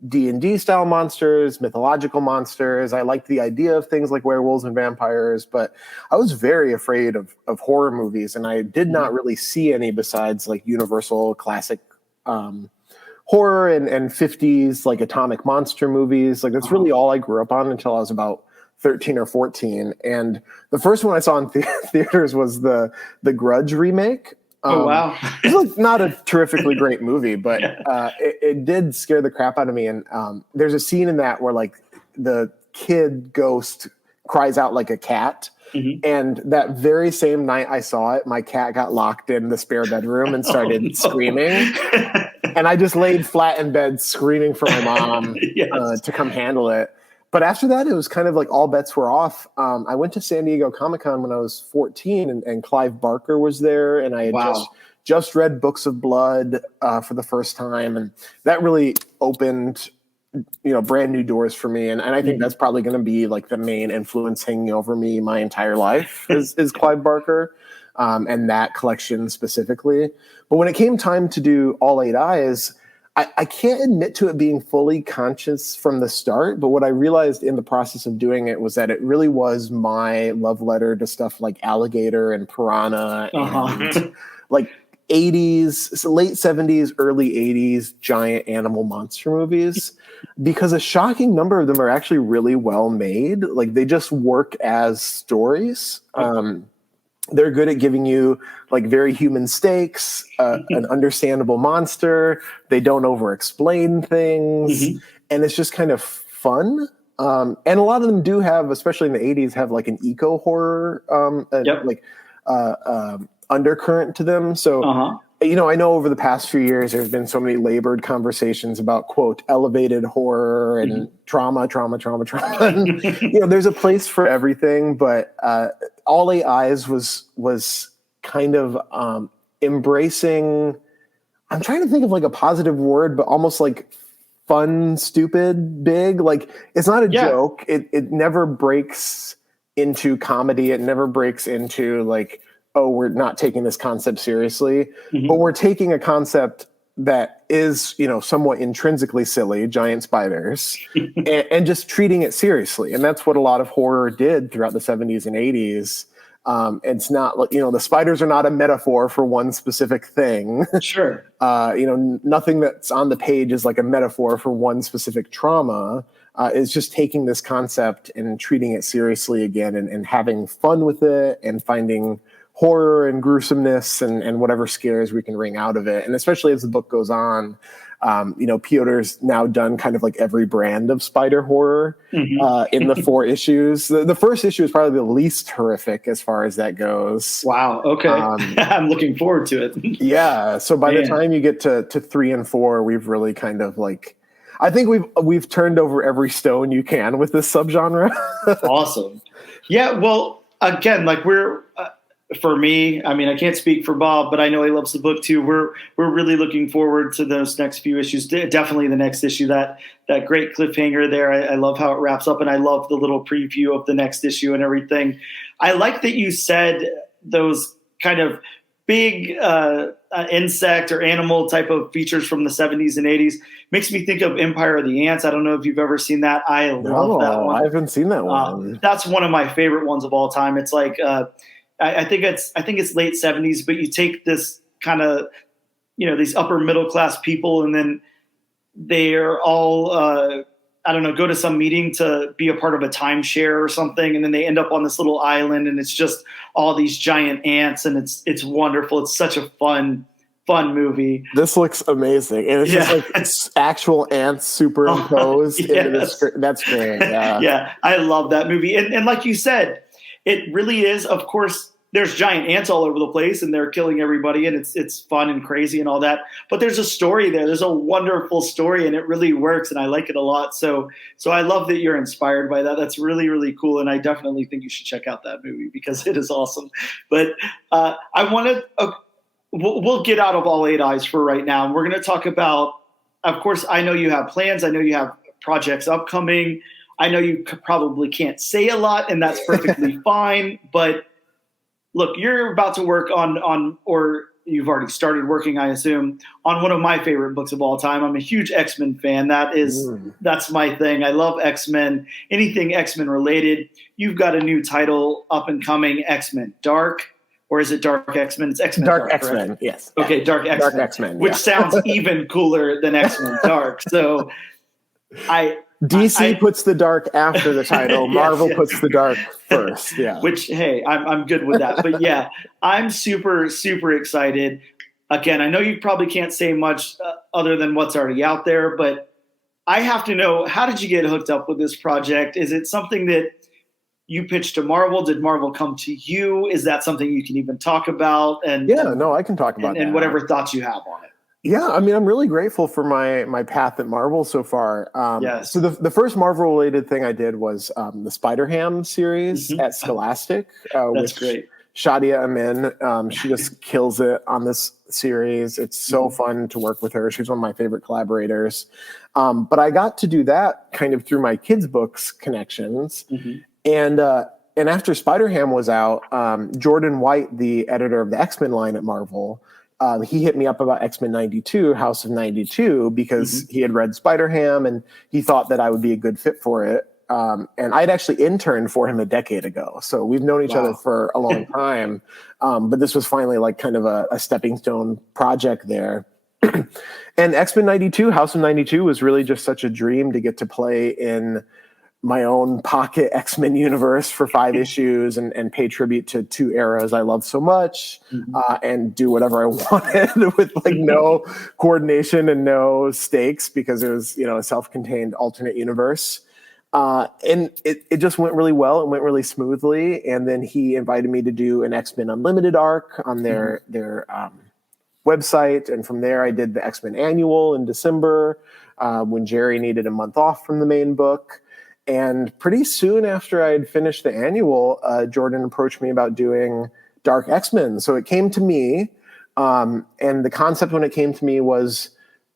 D&D style monsters, mythological monsters. I liked the idea of things like werewolves and vampires, but I was very afraid of horror movies, and I did not really see any besides like Universal classic horror and 50s like atomic monster movies. Like, that's really all I grew up on until I was about 13 or 14. And the first one I saw in theaters was the Grudge remake. Oh, wow. It's like not a terrifically great movie, but it did scare the crap out of me. And there's a scene in that where like the kid ghost cries out like a cat. And that very same night I saw it, my cat got locked in the spare bedroom and started screaming. And I just laid flat in bed screaming for my mom to come handle it. But after that, it was kind of like all bets were off. I went to San Diego Comic-Con when I was 14, and Clive Barker was there, and I had just read Books of Blood for the first time, and that really opened brand new doors for me. And I think that's probably going to be like the main influence hanging over me my entire life is Clive Barker and that collection specifically. But when it came time to do All Eight Eyes, I can't admit to it being fully conscious from the start, but what I realized in the process of doing it was that it really was my love letter to stuff like Alligator and Piranha and like 80s, late 70s, early 80s giant animal monster movies, because a shocking number of them are actually really well made. Like, they just work as stories. They're good at giving you like very human stakes, an understandable monster. They don't over-explain things, and it's just kind of fun. And a lot of them do have, especially in the 80s, have like an eco horror undercurrent to them. So I know over the past few years there's been so many labored conversations about, quote, elevated horror and trauma. And, there's a place for everything, but All Eight Eyes was kind of embracing, I'm trying to think of like a positive word, but almost like fun, stupid, big. Like, it's not a joke. It never breaks into comedy. It never breaks into like, oh, we're not taking this concept seriously, but we're taking a concept that is, somewhat intrinsically silly, giant spiders, and just treating it seriously. And that's what a lot of horror did throughout the 70s and 80s. It's not like, the spiders are not a metaphor for one specific thing. Sure. Nothing that's on the page is like a metaphor for one specific trauma. It's just taking this concept and treating it seriously again and having fun with it and finding horror and gruesomeness and whatever scares we can wring out of it. And especially as the book goes on, Piotr's now done kind of like every brand of spider horror in the 4 issues. The first issue is probably the least horrific as far as that goes. Wow. Okay. I'm looking forward to it. Yeah. So by the time you get to 3 and 4, we've really kind of like, I think we've turned over every stone you can with this subgenre. Awesome. Yeah. Well, again, like for me, I mean, I can't speak for Bob, but I know he loves the book too. We're really looking forward to those next few issues. Definitely the next issue, that great cliffhanger there. I love how it wraps up, and I love the little preview of the next issue and everything. I like that you said those kind of big insect or animal type of features from the 70s and 80s. Makes me think of Empire of the Ants. I don't know if you've ever seen that. I love that one. I haven't seen that one. That's one of my favorite ones of all time. It's like I think it's late 70s, but you take this kind of, these upper middle class people, and then they're all, go to some meeting to be a part of a timeshare or something. And then they end up on this little island, and it's just all these giant ants, and it's wonderful. It's such a fun movie. This looks amazing. And it's just like it's actual ants superimposed into the screen. That's great. Yeah. Yeah. I love that movie. And like you said, it really is, of course, there's giant ants all over the place, and they're killing everybody, and it's fun and crazy and all that. But there's a story there. There's a wonderful story, and it really works, and I like it a lot. So I love that you're inspired by that. That's really, really cool, and I definitely think you should check out that movie because it is awesome. But I want to we'll get out of All 8 Eyes for right now, and we're going to talk about, of course, I know you have plans. I know you have projects upcoming. I know you probably can't say a lot, and that's perfectly fine. But look, you're about to work on, or you've already started working, I assume, on one of my favorite books of all time. I'm a huge X-Men fan. That's my thing. I love X-Men. Anything X-Men related. You've got a new title up and coming, X-Men Dark, or is it Dark X-Men? It's X-Men Dark, X-Men, right? yes. Okay, Dark X-Men. Dark X-Men, which sounds even cooler than X-Men Dark. So DC puts the dark after the title. Marvel puts the dark first. Yeah. Which, hey, I'm good with that. But yeah, I'm super, super excited. Again, I know you probably can't say much other than what's already out there, but I have to know, how did you get hooked up with this project? Is it something that you pitched to Marvel? Did Marvel come to you? Is that something you can even talk about? And I can talk about that. And whatever thoughts you have on it. Yeah, I mean, I'm really grateful for my path at Marvel so far. Yes. So the first Marvel-related thing I did was the Spider-Ham series at Scholastic. That's great. Shadia Amin. She just kills it on this series. It's so fun to work with her. She's one of my favorite collaborators. But I got to do that kind of through my kids' books connections. And after Spider-Ham was out, Jordan White, the editor of the X-Men line at Marvel, he hit me up about X-Men 92, House of 92, because he had read Spider-Ham and he thought that I would be a good fit for it. And I'd actually interned for him a decade ago. So we've known each other for a long time. But this was finally like kind of a stepping stone project there. And X-Men 92, House of 92 was really just such a dream to get to play in my own pocket X-Men universe for 5 issues and pay tribute to 2 eras I love so much and do whatever I wanted with like no coordination and no stakes because it was, a self-contained alternate universe. And it just went really well. It went really smoothly. And then he invited me to do an X-Men Unlimited arc on their website. And from there, I did the X-Men Annual in December when Jerry needed a month off from the main book. And pretty soon after I had finished the annual, Jordan approached me about doing Dark X-Men. So it came to me, and the concept when it came to me was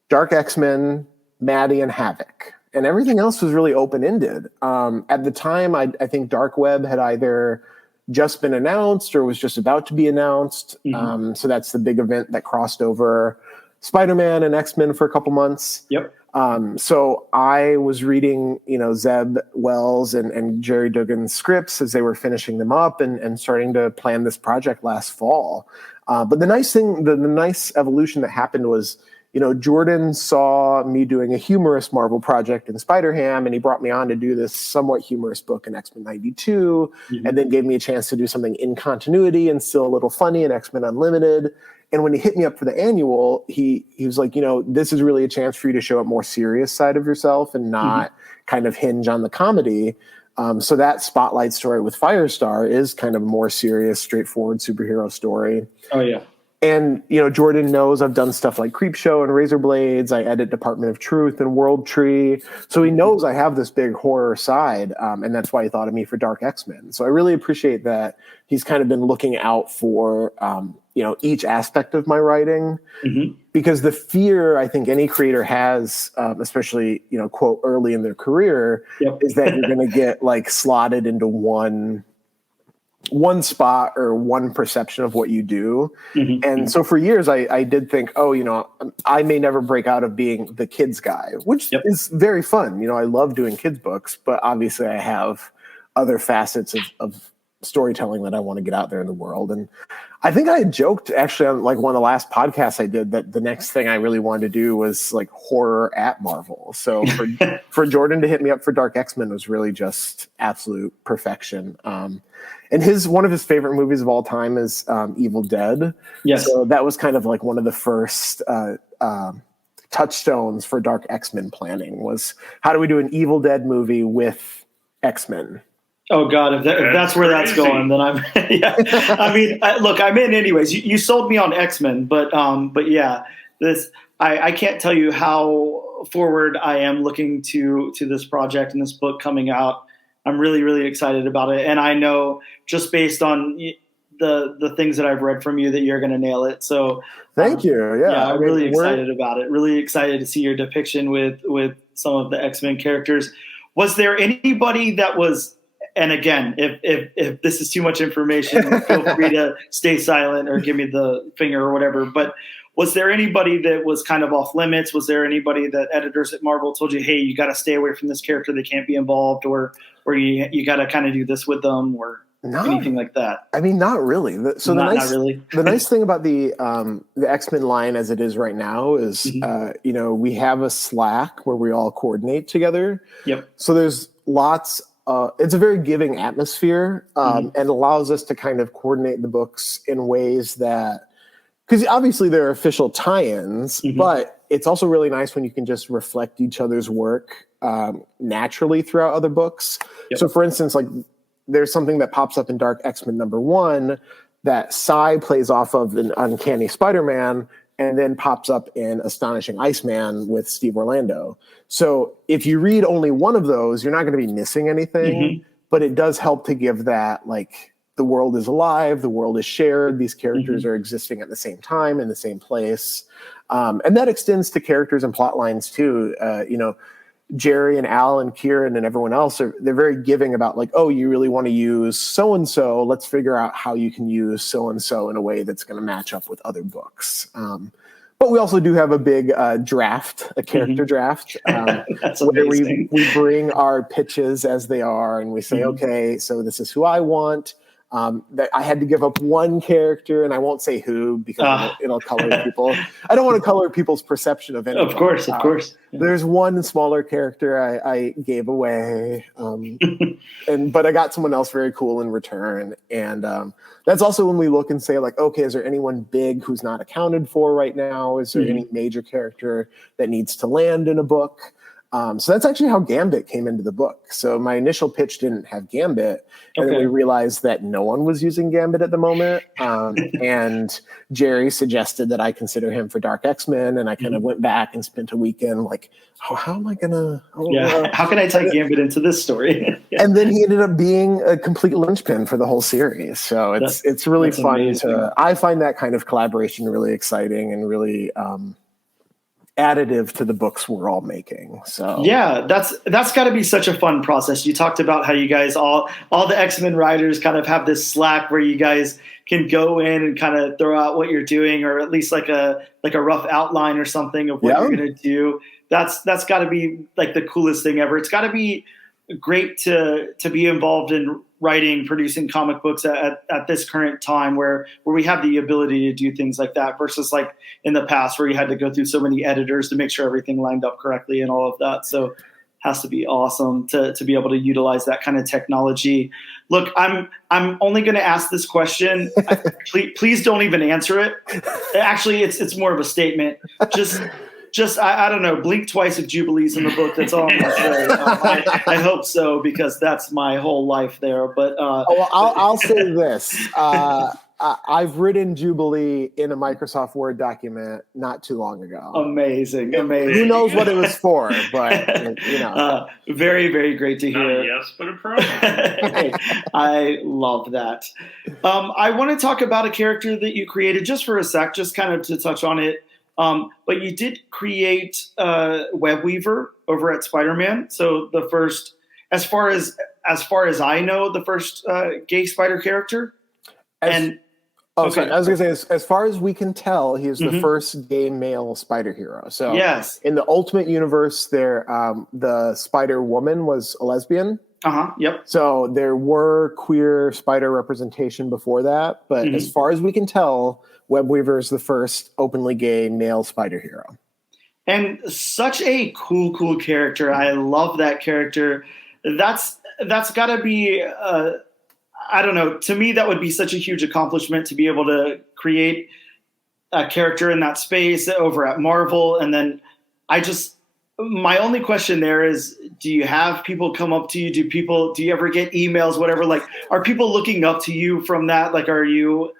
Dark X-Men, Maddie, and Havoc. And everything else was really open-ended. At the time, I think Dark Web had either just been announced or was just about to be announced. So that's the big event that crossed over Spider-Man and X-Men for a couple months. Yep. So I was reading, Zeb Wells and Jerry Duggan's scripts as they were finishing them up and starting to plan this project last fall. But the nice thing, the nice evolution that happened was, Jordan saw me doing a humorous Marvel project in Spider-Ham, and he brought me on to do this somewhat humorous book in X-Men 92, and then gave me a chance to do something in continuity and still a little funny in X-Men Unlimited. And when he hit me up for the annual, he was like, this is really a chance for you to show a more serious side of yourself and not kind of hinge on the comedy. So that spotlight story with Firestar is kind of a more serious, straightforward superhero story. Oh, yeah. And, Jordan knows I've done stuff like Creepshow and Razor Blades. I edit Department of Truth and World Tree. So he knows I have this big horror side. And that's why he thought of me for Dark X-Men. So I really appreciate that he's kind of been looking out for, each aspect of my writing. Because the fear I think any creator has, especially, quote, early in their career, is that you're going to get like slotted into one spot or one perception of what you do. And so for years I did think, I may never break out of being the kids guy, which is very fun. I love doing kids books, but obviously I have other facets of storytelling that I want to get out there in the world. And I think I had joked actually on like one of the last podcasts I did that the next thing I really wanted to do was like horror at Marvel. So for Jordan to hit me up for Dark X-Men was really just absolute perfection. And one of his favorite movies of all time is Evil Dead. Yes. So that was kind of like one of the first touchstones for Dark X-Men planning was how do we do an Evil Dead movie with X-Men? Oh God! If that's where that's going, then I'm. Yeah. I mean, look, I'm in anyways. You sold me on X-Men, but yeah, I can't tell you how forward I am looking to this project and this book coming out. I'm really, really excited about it, and I know just based on the things that I've read from you that you're going to nail it. So thank you. Yeah, I'm really excited about it. Really excited to see your depiction with some of the X-Men characters. Was there anybody that was? And again, if this is too much information, feel free to stay silent or give me the finger or whatever. But was there anybody that was kind of off limits? Was there anybody that editors at Marvel told you, hey, you got to stay away from this character, they can't be involved, or you got to kind of do this with them, or anything like that? I mean, not really. Not really. The nice thing about the X-Men line as it is right now is, we have a Slack where we all coordinate together. Yep. So there's lots. It's a very giving atmosphere and allows us to kind of coordinate the books in ways that, because obviously there are official tie-ins, but it's also really nice when you can just reflect each other's work naturally throughout other books. Yep. So for instance, like there's something that pops up in Dark X-Men #1 that Cy plays off of in Uncanny Spider-Man, and then pops up in Astonishing Iceman with Steve Orlando. So if you read only one of those, you're not going to be missing anything, but it does help to give that, like, the world is alive, the world is shared, these characters are existing at the same time in the same place. And that extends to characters and plot lines too. Jerry and Al and Kieran and everyone else they're very giving about like, oh, you really want to use so-and-so. Let's figure out how you can use so-and-so in a way that's going to match up with other books. But we also do have a big draft, a character draft, That's where amazing. we bring our pitches as they are and we say, okay, so this is who I want. That I had to give up one character, and I won't say who because it'll color people. I don't want to color people's perception of anything. Of course. There's one smaller character I gave away, but I got someone else very cool in return. And that's also when we look and say, like, okay, is there anyone big who's not accounted for right now? Is there any major character that needs to land in a book? So that's actually how Gambit came into the book. So my initial pitch didn't have Gambit, and then we realized that no one was using Gambit at the moment. And Jerry suggested that I consider him for Dark X-Men, and I kind of went back and spent a weekend like, how am I gonna? How can I tie Gambit into this story? And then he ended up being a complete linchpin for the whole series. So it's really fun amazing. I find that kind of collaboration really exciting and really additive to the books we're all making. So yeah, that's got to be such a fun process. You talked about how you guys all the X-Men writers kind of have this Slack where you guys can go in and kind of throw out what you're doing, or at least like a rough outline or something of what you're going to do. That's got to be like the coolest thing ever. It's got to be great to be involved in writing, producing comic books at this current time where we have the ability to do things like that versus like in the past where you had to go through so many editors to make sure everything lined up correctly and all of that. So has to be awesome to be able to utilize that kind of technology. Look, I'm only going to ask this question. Please don't even answer it. Actually, it's more of a statement. Just I don't know, blink twice if Jubilee's in the book. That's all I'm going to say. I hope so, because that's my whole life there. But I'll say this. I've written Jubilee in a Microsoft Word document not too long ago. Amazing. Who knows what it was for, but you know. Very, very great to hear. Not a yes, but a promise. I love that. I want to talk about a character that you created just for a sec, just kind of to touch on it. But you did create Webweaver over at Spider-Man. So the first, as far as I know, the first gay spider character. Sorry. I was going to say, as far as we can tell, he is the first gay male spider hero. So yes, in the Ultimate Universe, the Spider Woman was a lesbian. Yep. So there were queer spider representation before that, but as far as we can tell, Webweaver is the first openly gay male spider hero. And such a cool character. I love that character. That's got to be, I don't know, to me that would be such a huge accomplishment to be able to create a character in that space over at Marvel. And then my only question there is, do you have people come up to you? Do you ever get emails, whatever? Like, are people looking up to you from that? Like, are you?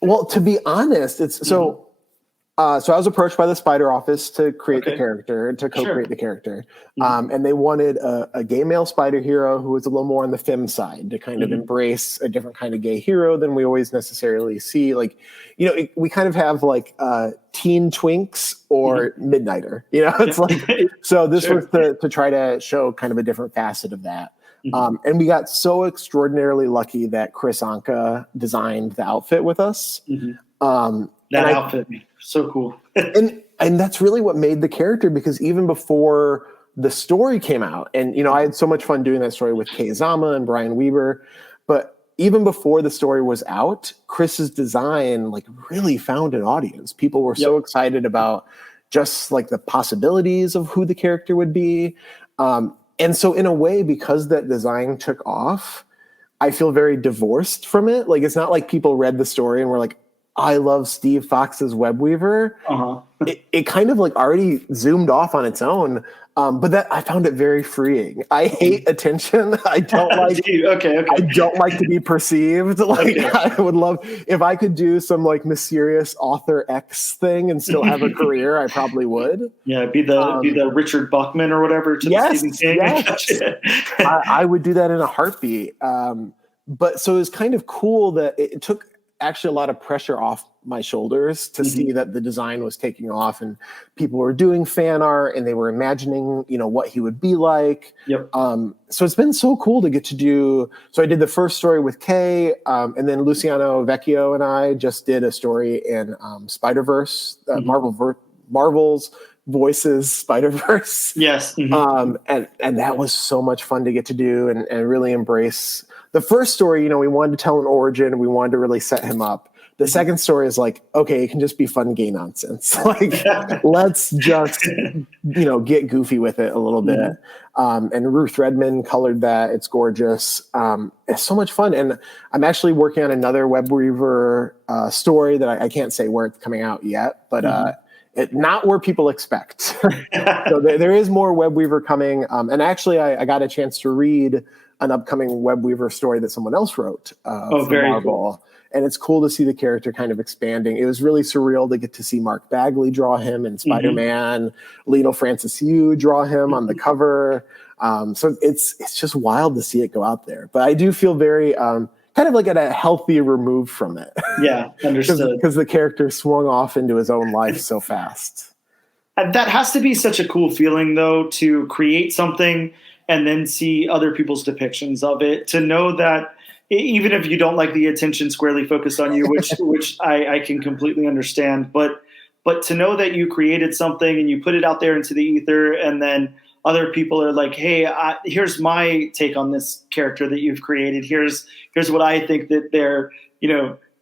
Well, to be honest, so I was approached by the Spider Office to create the character, to co-create the character. And they wanted a gay male spider hero who was a little more on the femme side to kind of embrace a different kind of gay hero than we always necessarily see. Like, you know, we kind of have like teen twinks or midnighter, you know, it's like, so this was to try to show kind of a different facet of that. And we got so extraordinarily lucky that Chris Anka designed the outfit with us. That outfit, so cool. and that's really what made the character, because even before the story came out, and, you know, I had so much fun doing that story with Kay Zama and Brian Weber, but even before the story was out, Chris's design like really found an audience. People were so excited about just like the possibilities of who the character would be. And so in a way, because that design took off, I feel very divorced from it. Like, it's not like people read the story and were like, I love STEVE Foxe's Webweaver. It kind of like already zoomed off on its own. But that I found it very freeing. I hate attention. I don't like. I don't like to be perceived. Like, I would love if I could do some like mysterious author X thing and still have a career. I probably would. Yeah, be the Richard Buckman or whatever. To yes, the Stephen King. I would do that in a heartbeat. But so it was kind of cool that it took actually a lot of pressure off my shoulders to see that the design was taking off and people were doing fan art and they were imagining, you know, what he would be like. So it's been so cool to get to do. So I did the first story with Kay, and then Luciano Vecchio and I just did a story in Spider-Verse, Marvel's Voices Spider-Verse. Yes. And that was so much fun to get to do and really embrace. The first story, you know, we wanted to tell an origin. We wanted to really set him up. The second story is like, okay, it can just be fun gay nonsense. Like, let's just, you know, get goofy with it a little bit. And Ruth Redmond colored that. It's gorgeous. It's so much fun. And I'm actually working on another Webweaver story that I can't say where it's coming out yet, but not where people expect. So there is more Webweaver coming. And actually, I got a chance to read an upcoming Webweaver story that someone else wrote for Marvel. Cool. And it's cool to see the character kind of expanding. It was really surreal to get to see Mark Bagley draw him in Spider-Man, Lino Francis Yu draw him on the cover. So it's just wild to see it go out there. But I do feel very kind of like at a healthy remove from it. Yeah, understood. Because the character swung off into his own life so fast. And that has to be such a cool feeling, though, to create something and then see other people's depictions of it, to know that even if you don't like the attention squarely focused on you, which I can completely understand, but to know that you created something and you put it out there into the ether, and then other people are like, hey, here's my take on this character that you've created. Here's what I think that they're,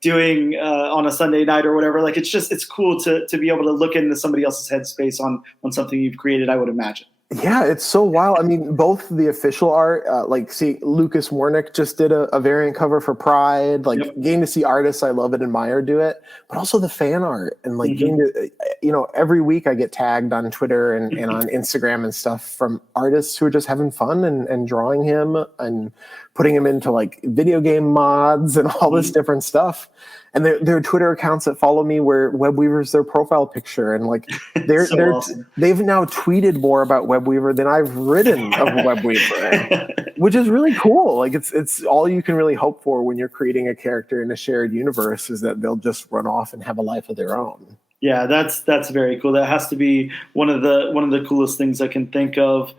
doing on a Sunday night or whatever. Like, it's cool to be able to look into somebody else's headspace on something you've created, I would imagine. Yeah, it's so wild. I mean, both the official art, Lucas Warnick just did a variant cover for Pride. Like, getting to see artists I love and admire do it, but also the fan art and getting to, every week I get tagged on Twitter and on Instagram and stuff from artists who are just having fun and drawing him and putting him into video game mods and all this different stuff. And there are Twitter accounts that follow me where WebWeaver is their profile picture, and awesome. They've now tweeted more about WebWeaver than I've written of WebWeaver, which is really cool. It's all you can really hope for when you're creating a character in a shared universe, is that they'll just run off and have a life of their own. Yeah, that's very cool. That has to be one of the coolest things I can think of.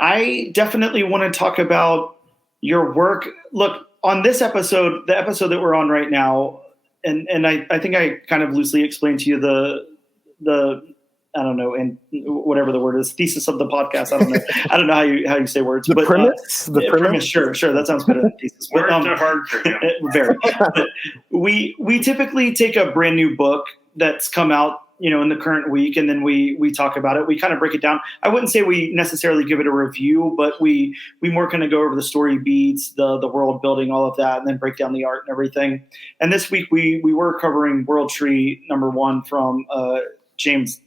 I definitely want to talk about your work. Look, on this episode, the episode that we're on right now. And I think I kind of loosely explained to you the I don't know, and whatever the word is, thesis of the podcast. I don't know. I don't know how you say words. The premise. The premise. Sure. That sounds better than thesis. Words are hard for you. Very. But we typically take a brand new book that's come out, in the current week, and then we talk about it. We kind of break it down. I wouldn't say we necessarily give it a review, but we more kind of go over the story beats, the world building, all of that, and then break down the art and everything. And this week we were covering World Tree #1 from James.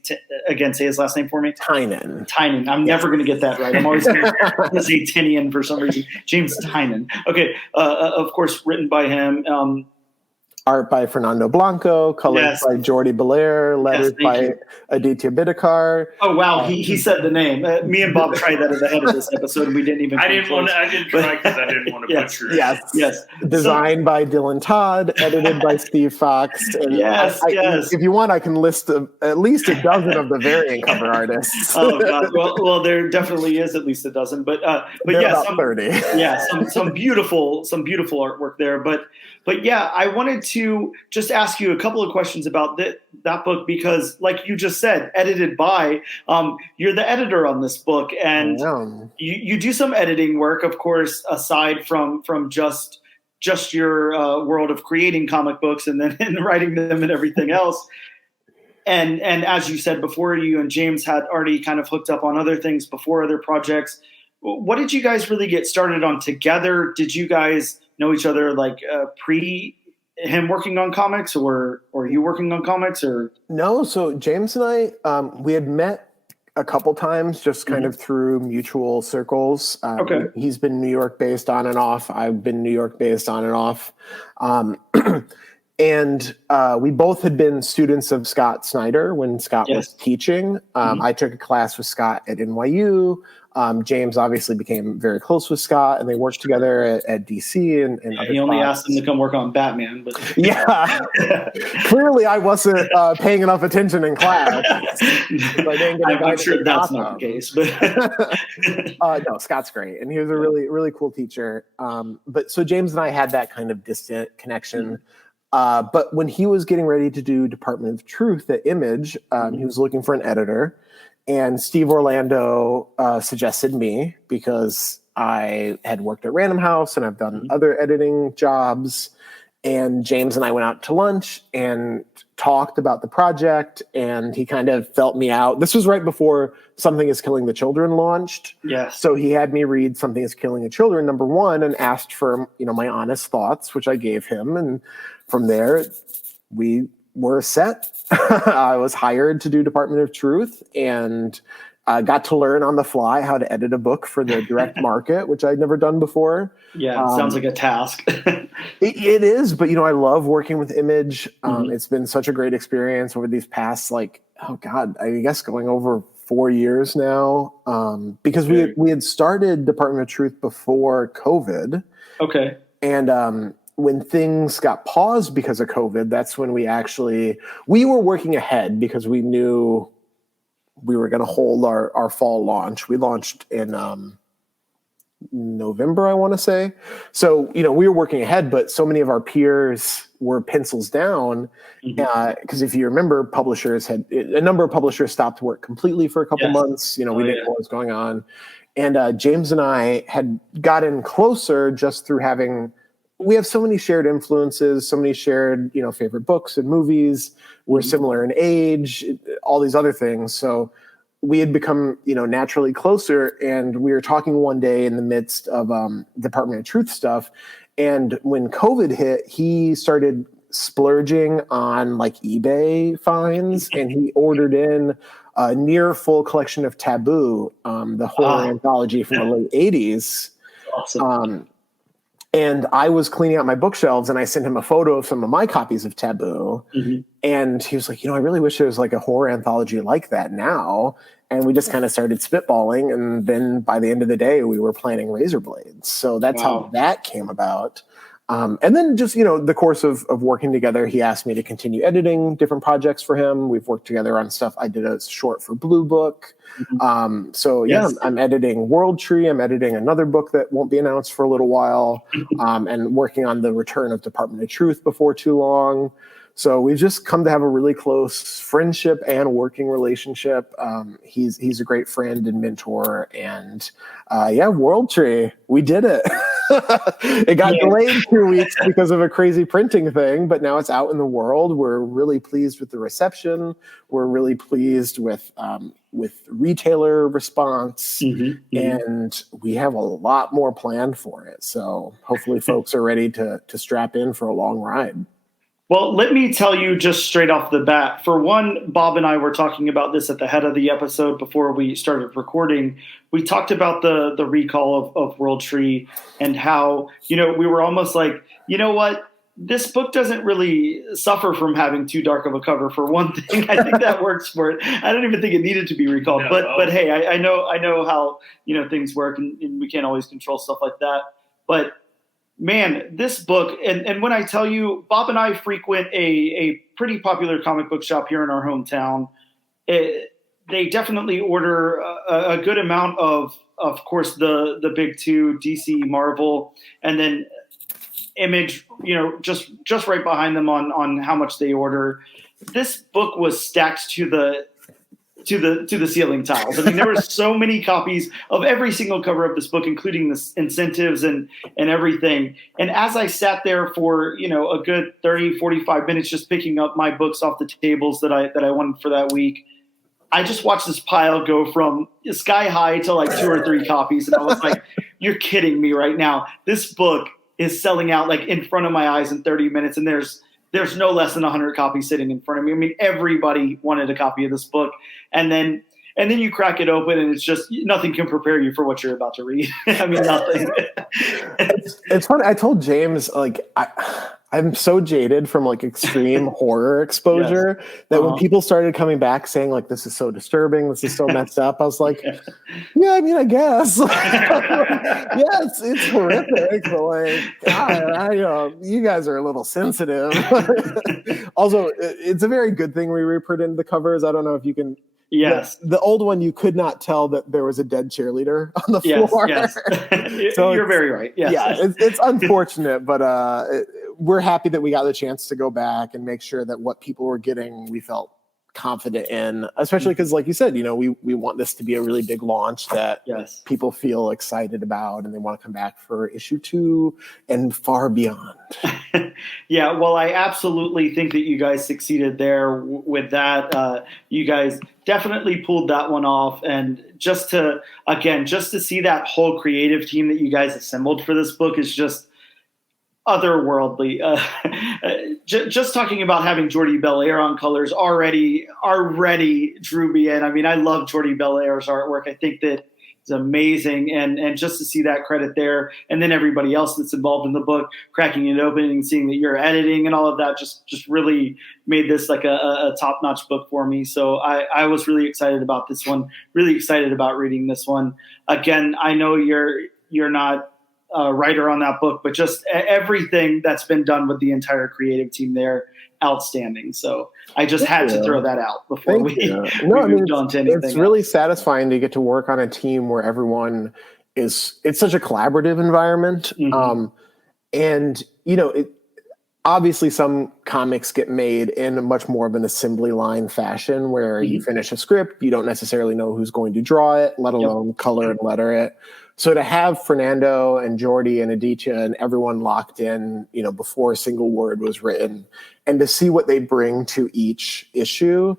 Again, say his last name for me. Tynan. I'm never going to get that right. I'm always going to say Tinian for some reason. James Tynan. Okay. Of course, written by him. Art by Fernando Blanco, colors by Jordi Belair, letters by Aditya Bidikar. Oh wow, he said the name. Me and Bob tried that at the head of this episode, and we didn't even. I didn't try because I didn't want to butcher it. Yes. Designed by Dylan Todd, edited by Steve Foxe. And yes. If you want, I can list at least a dozen of the variant cover artists. Oh god, well, there definitely is at least a dozen, but about 30. Yeah, some beautiful artwork there, but yeah, I wanted to just ask you a couple of questions about that book, because like you just said, edited by, you're the editor on this book, and you do some editing work, of course, aside from just your world of creating comic books and then and writing them and everything else. And as you said before, you and James had already kind of hooked up on other things before, other projects. What did you guys really get started on together? Did you guys know each other pre him working on comics, or you working on comics, or? No, so James and I, we had met a couple times just kind of through mutual circles. Okay. He's been New York based on and off. I've been New York based on and off. And we both had been students of Scott Snyder when Scott was teaching. I took a class with Scott at NYU. James obviously became very close with Scott, and they worked together at DC and he only asked him to come work on Batman, but clearly I wasn't paying enough attention in class. I'm sure that's not the case, but no, Scott's great, and he was a really, really cool teacher. But so James and I had that kind of distant connection. But when he was getting ready to do Department of Truth at Image, he was looking for an editor. And Steve Orlando suggested me because I had worked at Random House and I've done other editing jobs. And James and I went out to lunch and talked about the project, and he kind of felt me out. This was right before Something is Killing the Children launched. Yes. So he had me read Something is Killing the Children #1 and asked for, my honest thoughts, which I gave him. And from there, we were set. I was hired to do Department of Truth, and got to learn on the fly how to edit a book for the direct market, which I'd never done before. Yeah, it sounds like a task. It is, but I love working with Image. It's been such a great experience over these past, I guess going over 4 years now. Because we had started Department of Truth before COVID. Okay. And when things got paused because of COVID, that's when we were working ahead because we knew we were going to hold our fall launch. We launched in November, I want to say. So, we were working ahead, but so many of our peers were pencils down. Because if you remember, a number of publishers stopped work completely for a couple months. We didn't know what was going on. And James and I had gotten closer just through we have so many shared influences, so many shared, favorite books and movies. We're similar in age, all these other things. So we had become, naturally closer. And we were talking one day in the midst of Department of Truth stuff. And when COVID hit, he started splurging on like eBay finds, and he ordered in a near full collection of Taboo, the horror anthology from the late 80s. Awesome. And I was cleaning out my bookshelves, and I sent him a photo of some of my copies of Taboo. And he was like, I really wish there was like a horror anthology like that now. And we just kind of started spitballing. And then by the end of the day, we were planning Razor Blades. So that's how that came about. And then just, the course of working together, he asked me to continue editing different projects for him. We've worked together on stuff. I did a short for Blue Book. I'm editing World Tree. I'm editing another book that won't be announced for a little while, and working on the return of Department of Truth before too long. So we've just come to have a really close friendship and working relationship. He's a great friend and mentor. And World Tree, we did it. It got delayed 2 weeks because of a crazy printing thing, but now it's out in the world. We're really pleased with the reception. We're really pleased with retailer response, and we have a lot more planned for it. So hopefully folks are ready to strap in for a long ride. Well, let me tell you just straight off the bat. For one, Bob and I were talking about this at the head of the episode before we started recording. We talked about the recall of World Tree and how, we were almost like, what? This book doesn't really suffer from having too dark of a cover, for one thing. I think that works for it. I don't even think it needed to be recalled. No. But hey, I know how, things work, and we can't always control stuff like that. But man, this book, and when I tell you, Bob and I frequent a pretty popular comic book shop here in our hometown. They definitely order a good amount of course, the big two, DC, Marvel, and then Image, just right behind them on how much they order. This book was stacked to the ceiling tiles. I mean, there were so many copies of every single cover of this book, including the incentives and everything. And as I sat there for, a good 30, 45 minutes, just picking up my books off the tables that I wanted for that week, I just watched this pile go from sky high to like 2 or 3 copies. And I was like, you're kidding me right now. This book is selling out like in front of my eyes in 30 minutes. And there's no less than 100 copies sitting in front of me. I mean, everybody wanted a copy of this book. And then you crack it open, and it's just nothing can prepare you for what you're about to read. I mean, nothing. It's funny. I told James, like, I'm so jaded from like extreme horror exposure that when people started coming back saying like, this is so disturbing, this is so messed up, I was like, yeah, I mean, I guess. It's horrific, but like, God, you guys are a little sensitive. Also, it's a very good thing we reprinted the covers. I don't know if you can. Yes. The old one, you could not tell that there was a dead cheerleader on the floor. Yes. So you're very right. Yes. Yeah, it's unfortunate, but we're happy that we got the chance to go back and make sure that what people were getting, we felt confident in, especially because, like you said, we want this to be a really big launch that people feel excited about, and they want to come back for issue 2 and far beyond. Yeah, well, I absolutely think that you guys succeeded there with that. You guys definitely pulled that one off, and just to see that whole creative team that you guys assembled for this book is just otherworldly. Just talking about having Jordi Belair on colors already drew me in. I mean, I love Jordi Belair's artwork. I think that it's amazing, and just to see that credit there, and then everybody else that's involved in the book, cracking it open and seeing that you're editing and all of that, just really made this like a top-notch book for me. So I was really excited about this one. Really excited about reading this one. Again, I know you're not writer on that book, but just everything that's been done with the entire creative team there, outstanding. So I just had to throw that out before we moved on to anything. It's really satisfying to get to work on a team where everyone it's such a collaborative environment. And, obviously some comics get made in a much more of an assembly line fashion where you finish a script, you don't necessarily know who's going to draw it, let alone color and letter it. So to have Fernando and Jordi and Aditya and everyone locked in, before a single word was written, and to see what they bring to each issue,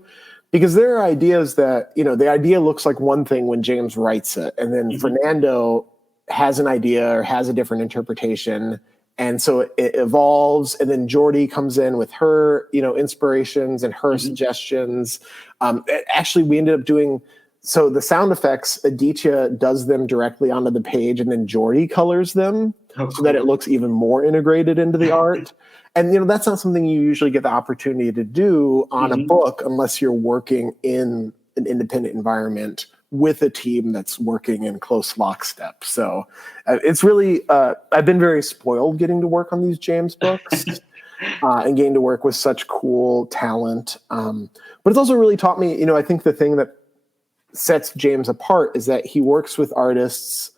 because there are ideas that, the idea looks like one thing when James writes it, and then Fernando has an idea or has a different interpretation. And so it evolves, and then Jordi comes in with her, inspirations and her suggestions. Actually, we ended up doing, so the sound effects, Aditya does them directly onto the page, and then Jordi colors them so that it looks even more integrated into the art. And, that's not something you usually get the opportunity to do on a book unless you're working in an independent environment with a team that's working in close lockstep. So it's really, I've been very spoiled getting to work on these James books and getting to work with such cool talent. But it's also really taught me, I think the thing that sets James apart is that he works with artists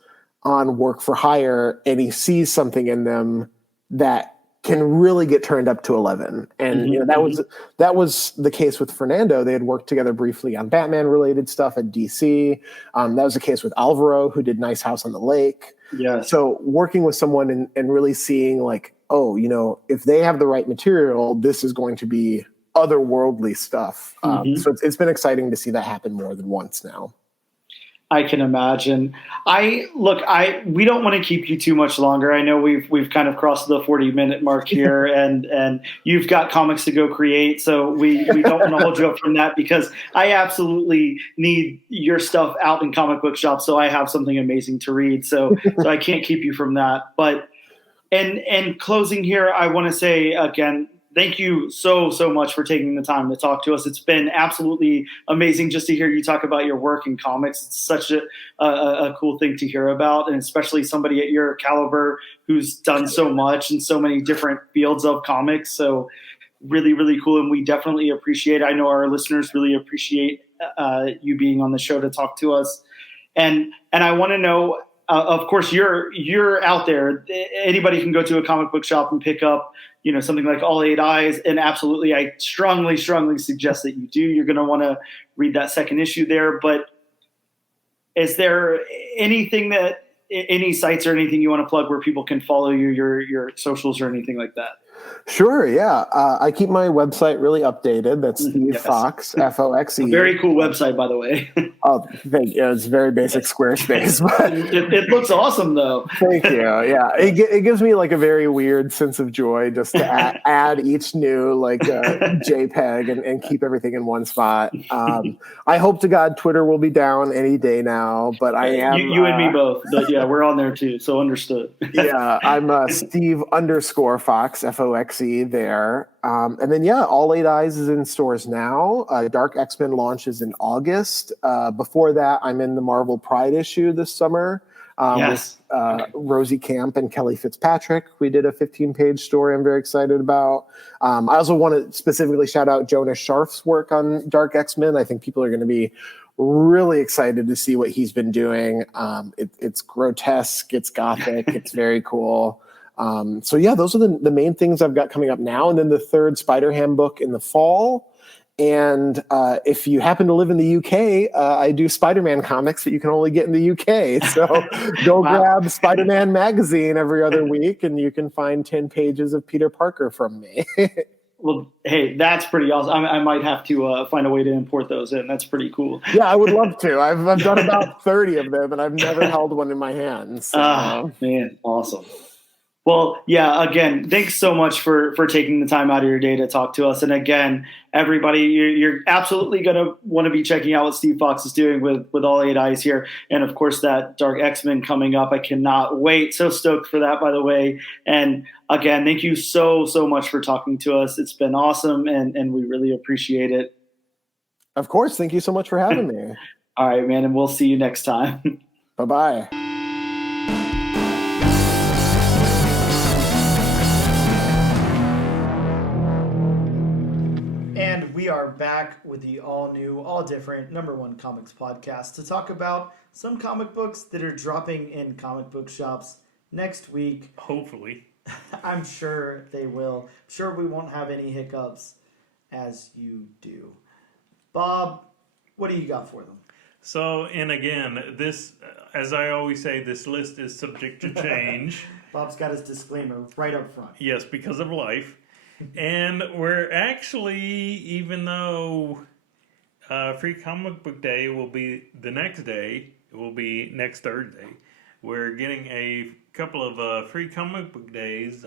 on work for hire, and he sees something in them that can really get turned up to 11. And that was the case with Fernando. They had worked together briefly on Batman related stuff at DC. That was the case with Alvaro, who did Nice House on the Lake. Yeah. So working with someone and really seeing like, if they have the right material, this is going to be otherworldly stuff. So it's been exciting to see that happen more than once now. I can imagine. We don't want to keep you too much longer. I know we've kind of crossed the 40-minute mark here, and you've got comics to go create, so we don't want to hold you up from that, because I absolutely need your stuff out in comic book shops, so I have something amazing to read. So I can't keep you from that. But and closing here, I want to say again, thank you so much for taking the time to talk to us. It's been absolutely amazing just to hear you talk about your work in comics. It's such a cool thing to hear about, and especially somebody at your caliber who's done so much in so many different fields of comics. So really, really cool, and we definitely appreciate it. I know our listeners really appreciate you being on the show to talk to us. And I want to know, of course, you're out there. Anybody can go to a comic book shop and pick up something like All Eight Eyes, and absolutely, I strongly suggest that you do. You're going to want to read that second issue there. But is there anything any sites or anything you want to plug where people can follow you, your socials or anything like that? Sure, yeah. I keep my website really updated. That's Steve Foxe, FOXE. A very cool website, by the way. Oh, thank you. It's very basic Squarespace. But it looks awesome, though. Thank you. Yeah, it gives me like a very weird sense of joy just to add each new JPEG and keep everything in one spot. I hope to God Twitter will be down any day now, but I am. You and me both. But yeah, we're on there too, so understood. Yeah, I'm Steve_Foxe, FOXE there. And then, All Eight Eyes is in stores now. Dark X-Men launches in August. Before that, I'm in the Marvel Pride issue this summer with Rosie Camp and Kelly Fitzpatrick. We did a 15-page story I'm very excited about. I also want to specifically shout out Jonas Scharf's work on Dark X-Men. I think people are going to be really excited to see what he's been doing. It's grotesque, it's gothic, it's very cool. Those are the main things I've got coming up now. And then the third Spider-Ham book in the fall. And if you happen to live in the UK, I do Spider-Man comics that you can only get in the UK. So go grab Spider-Man magazine every other week, and you can find 10 pages of Peter Parker from me. Well, hey, that's pretty awesome. I might have to find a way to import those in. That's pretty cool. Yeah, I would love to. I've done about 30 of them, and I've never held one in my hands. So. Man, awesome. Well, yeah, again, thanks so much for taking the time out of your day to talk to us. And again, everybody, you're absolutely going to want to be checking out what Steve Foxe is doing with All Eight Eyes here. And, of course, that Dark X-Men coming up. I cannot wait. So stoked for that, by the way. And, again, thank you so much for talking to us. It's been awesome, and we really appreciate it. Of course. Thank you so much for having me. All right, man, and we'll see you next time. Bye-bye. We are back with the all new, all different #1 comics podcast to talk about some comic books that are dropping in comic book shops next week. Hopefully. I'm sure they will. I'm sure we won't have any hiccups as you do. Bob, what do you got for them? So, and again, this, as I always say, this list is subject to change. Bob's got his disclaimer right up front. Yes, because of life. And we're actually, even though Free Comic Book Day will be the next day, it will be next Thursday, we're getting a couple of Free Comic Book Days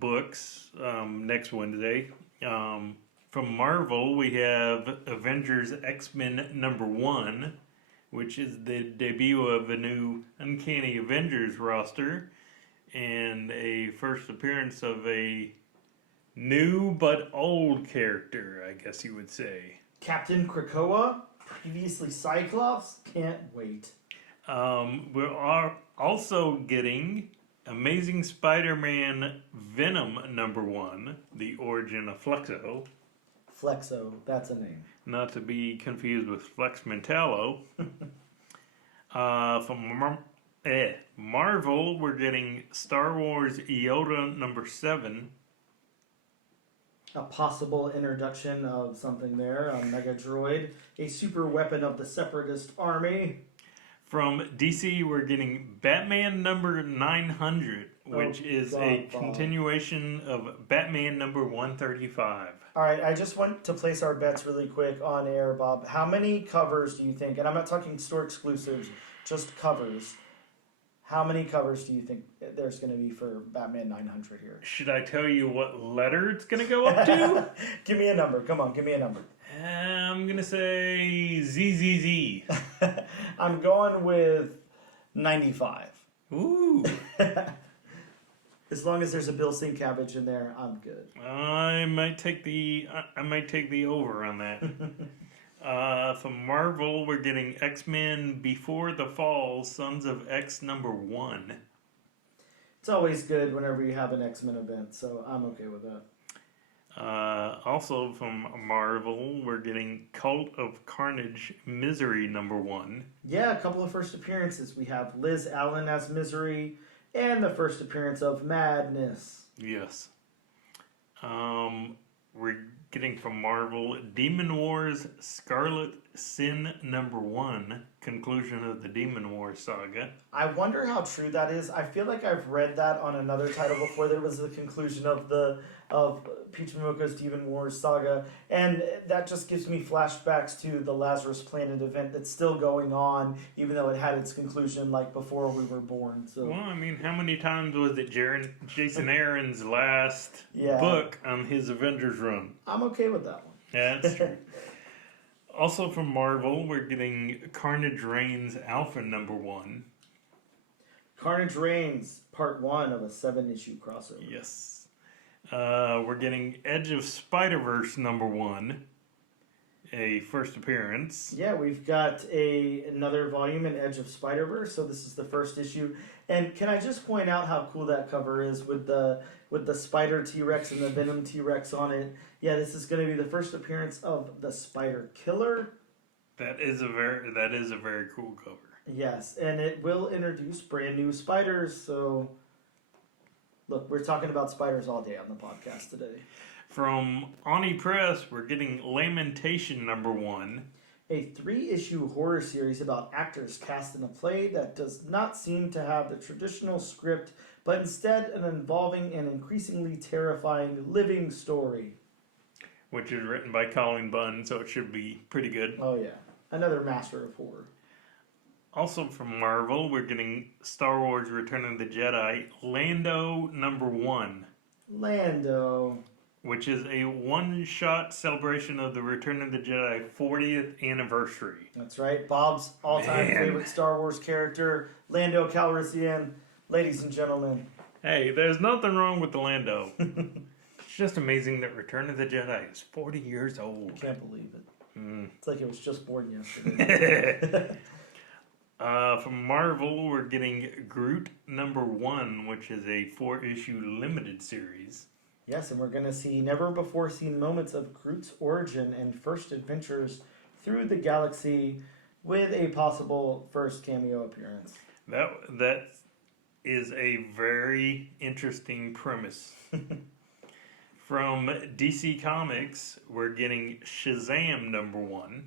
books next Wednesday. From Marvel, we have Avengers X-Men #1, which is the debut of a new Uncanny Avengers roster, and a first appearance of a new but old character, I guess you would say. Captain Krakoa, previously Cyclops, can't wait. We are also getting Amazing Spider-Man Venom #1, the origin of Flexo. Flexo, that's a name. Not to be confused with Flex Mentallo. From Marvel, we're getting Star Wars Yoda #7. A possible introduction of something there, a Mega Droid, a super weapon of the Separatist Army. From DC, we're getting Batman #900, which is a continuation of Batman #135. All right, I just want to place our bets really quick on air, Bob. How many covers do you think, and I'm not talking store exclusives, just covers, how many covers do you think there's going to be for Batman 900 here? Should I tell you what letter it's going to go up to? Give me a number. Come on, give me a number. I'm going to say ZZZ. I'm going with 95. Ooh. As long as there's a Bill Sienkiewicz in there, I'm good. I might take the over on that. From Marvel, we're getting X-Men Before the Fall, Sons of X #1. It's always good whenever you have an X-Men event, so I'm okay with that. Also from Marvel, we're getting Cult of Carnage Misery #1. Yeah, a couple of first appearances. We have Liz Allen as Misery, and the first appearance of Madness. Yes. We're getting from Marvel Demon Wars Scarlet Sin #1, conclusion of the Demon Wars saga. I wonder how true that is. I feel like I've read that on another title before. There was the conclusion of Peach Momoko's Demon Wars saga, and that just gives me flashbacks to the Lazarus Planet event that's still going on, even though it had its conclusion like before we were born. So, well, I mean, how many times was it Jason Aaron's last book on his Avengers run? I'm okay with that one. Yeah, that's true. Also from Marvel, we're getting Carnage Reigns Alpha #1. Carnage Reigns, part 1 of a 7-issue crossover. Yes. We're getting Edge of Spider-Verse #1, a first appearance. Yeah, we've got another volume in Edge of Spider-Verse, so this is the first issue. And can I just point out how cool that cover is with the Spider T-Rex and the Venom T-Rex on it? Yeah, this is going to be the first appearance of the Spider Killer. That is a very cool cover. Yes, and it will introduce brand new spiders, so look, we're talking about spiders all day on the podcast today. From Oni Press, we're getting Lamentation #1. A 3-issue horror series about actors cast in a play that does not seem to have the traditional script, but instead an involving and increasingly terrifying living story. Which is written by Colin Bunn, so it should be pretty good. Oh yeah, another master of horror. Also from Marvel, we're getting Star Wars Return of the Jedi, Lando #1. Lando. Which is a one-shot celebration of the Return of the Jedi 40th anniversary. That's right. Bob's all-time favorite Star Wars character, Lando Calrissian. Ladies and gentlemen. Hey, there's nothing wrong with the Lando. It's just amazing that Return of the Jedi is 40 years old. I can't believe it. It's like it was just born yesterday. From Marvel, we're getting Groot #1, which is a 4-issue limited series. Yes, and we're going to see never-before-seen moments of Groot's origin and first adventures through the galaxy with a possible first cameo appearance. That is a very interesting premise. From DC Comics, we're getting Shazam #1.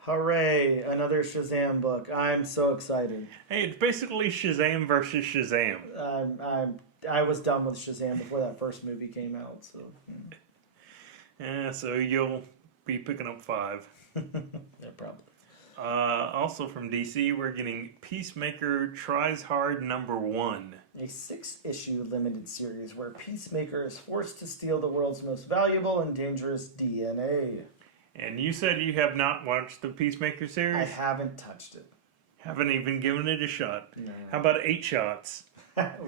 Hooray! Another Shazam book. I'm so excited. Hey, it's basically Shazam versus Shazam. I was done with Shazam before that first movie came out. So, Yeah, so you'll be picking up 5. yeah, probably. Also from DC, we're getting Peacemaker Tries Hard #1. A 6-issue limited series where Peacemaker is forced to steal the world's most valuable and dangerous DNA. And you said you have not watched the Peacemaker series? I haven't touched it. Haven't even given it a shot. No. How about 8 shots? That's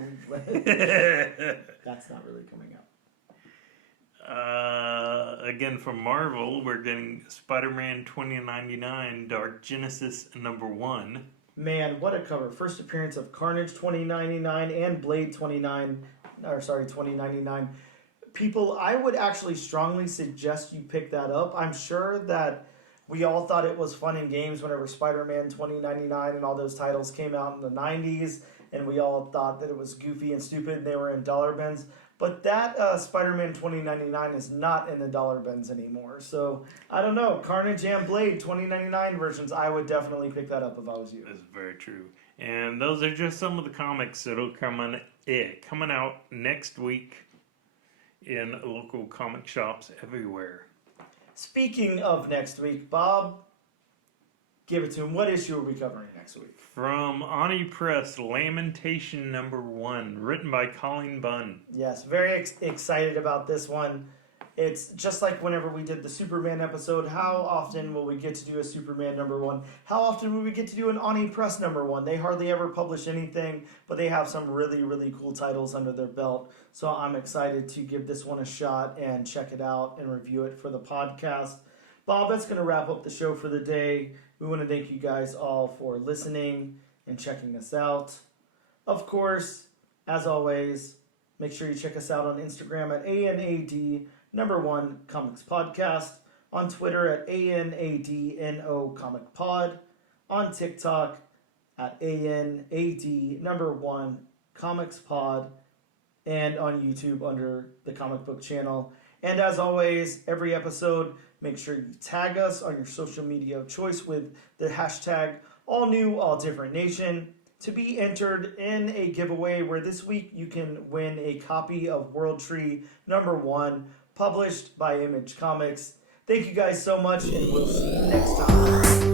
not really coming out. Again, from Marvel, we're getting Spider-Man 2099 Dark Genesis #1. Man, what a cover. First appearance of Carnage 2099 and Blade 2099. People, I would actually strongly suggest you pick that up. I'm sure that we all thought it was fun in games whenever Spider-Man 2099 and all those titles came out in the 90s, and we all thought that it was goofy and stupid and they were in dollar bins. But that Spider-Man 2099 is not in the dollar bins anymore. So, I don't know. Carnage and Blade 2099 versions, I would definitely pick that up if I was you. That's very true. And those are just some of the comics that'll coming out next week in local comic shops everywhere. Speaking of next week, Bob, give it to him. What issue are we covering next week? From Ani Press, Lamentation #1, written by Colleen Bunn. Yes, very excited about this one. It's just like whenever we did the Superman episode. How often will we get to do a Superman #1? How often will we get to do an Ani Press #1? They hardly ever publish anything, but they have some really, really cool titles under their belt. So I'm excited to give this one a shot and check it out and review it for the podcast. Bob, that's going to wrap up the show for the day. We want to thank you guys all for listening and checking us out. Of course, as always, make sure you check us out on Instagram at ANAD1 Comics Podcast, on Twitter at ANADNO Comic Pod, on TikTok at ANAD1 Comics Pod, and on YouTube under the Comic Book Channel. And as always, every episode, make sure you tag us on your social media of choice with the hashtag AllNewAllDifferentNation to be entered in a giveaway where this week you can win a copy of World Tree #1 published by Image Comics. Thank you guys so much, and we'll see you next time.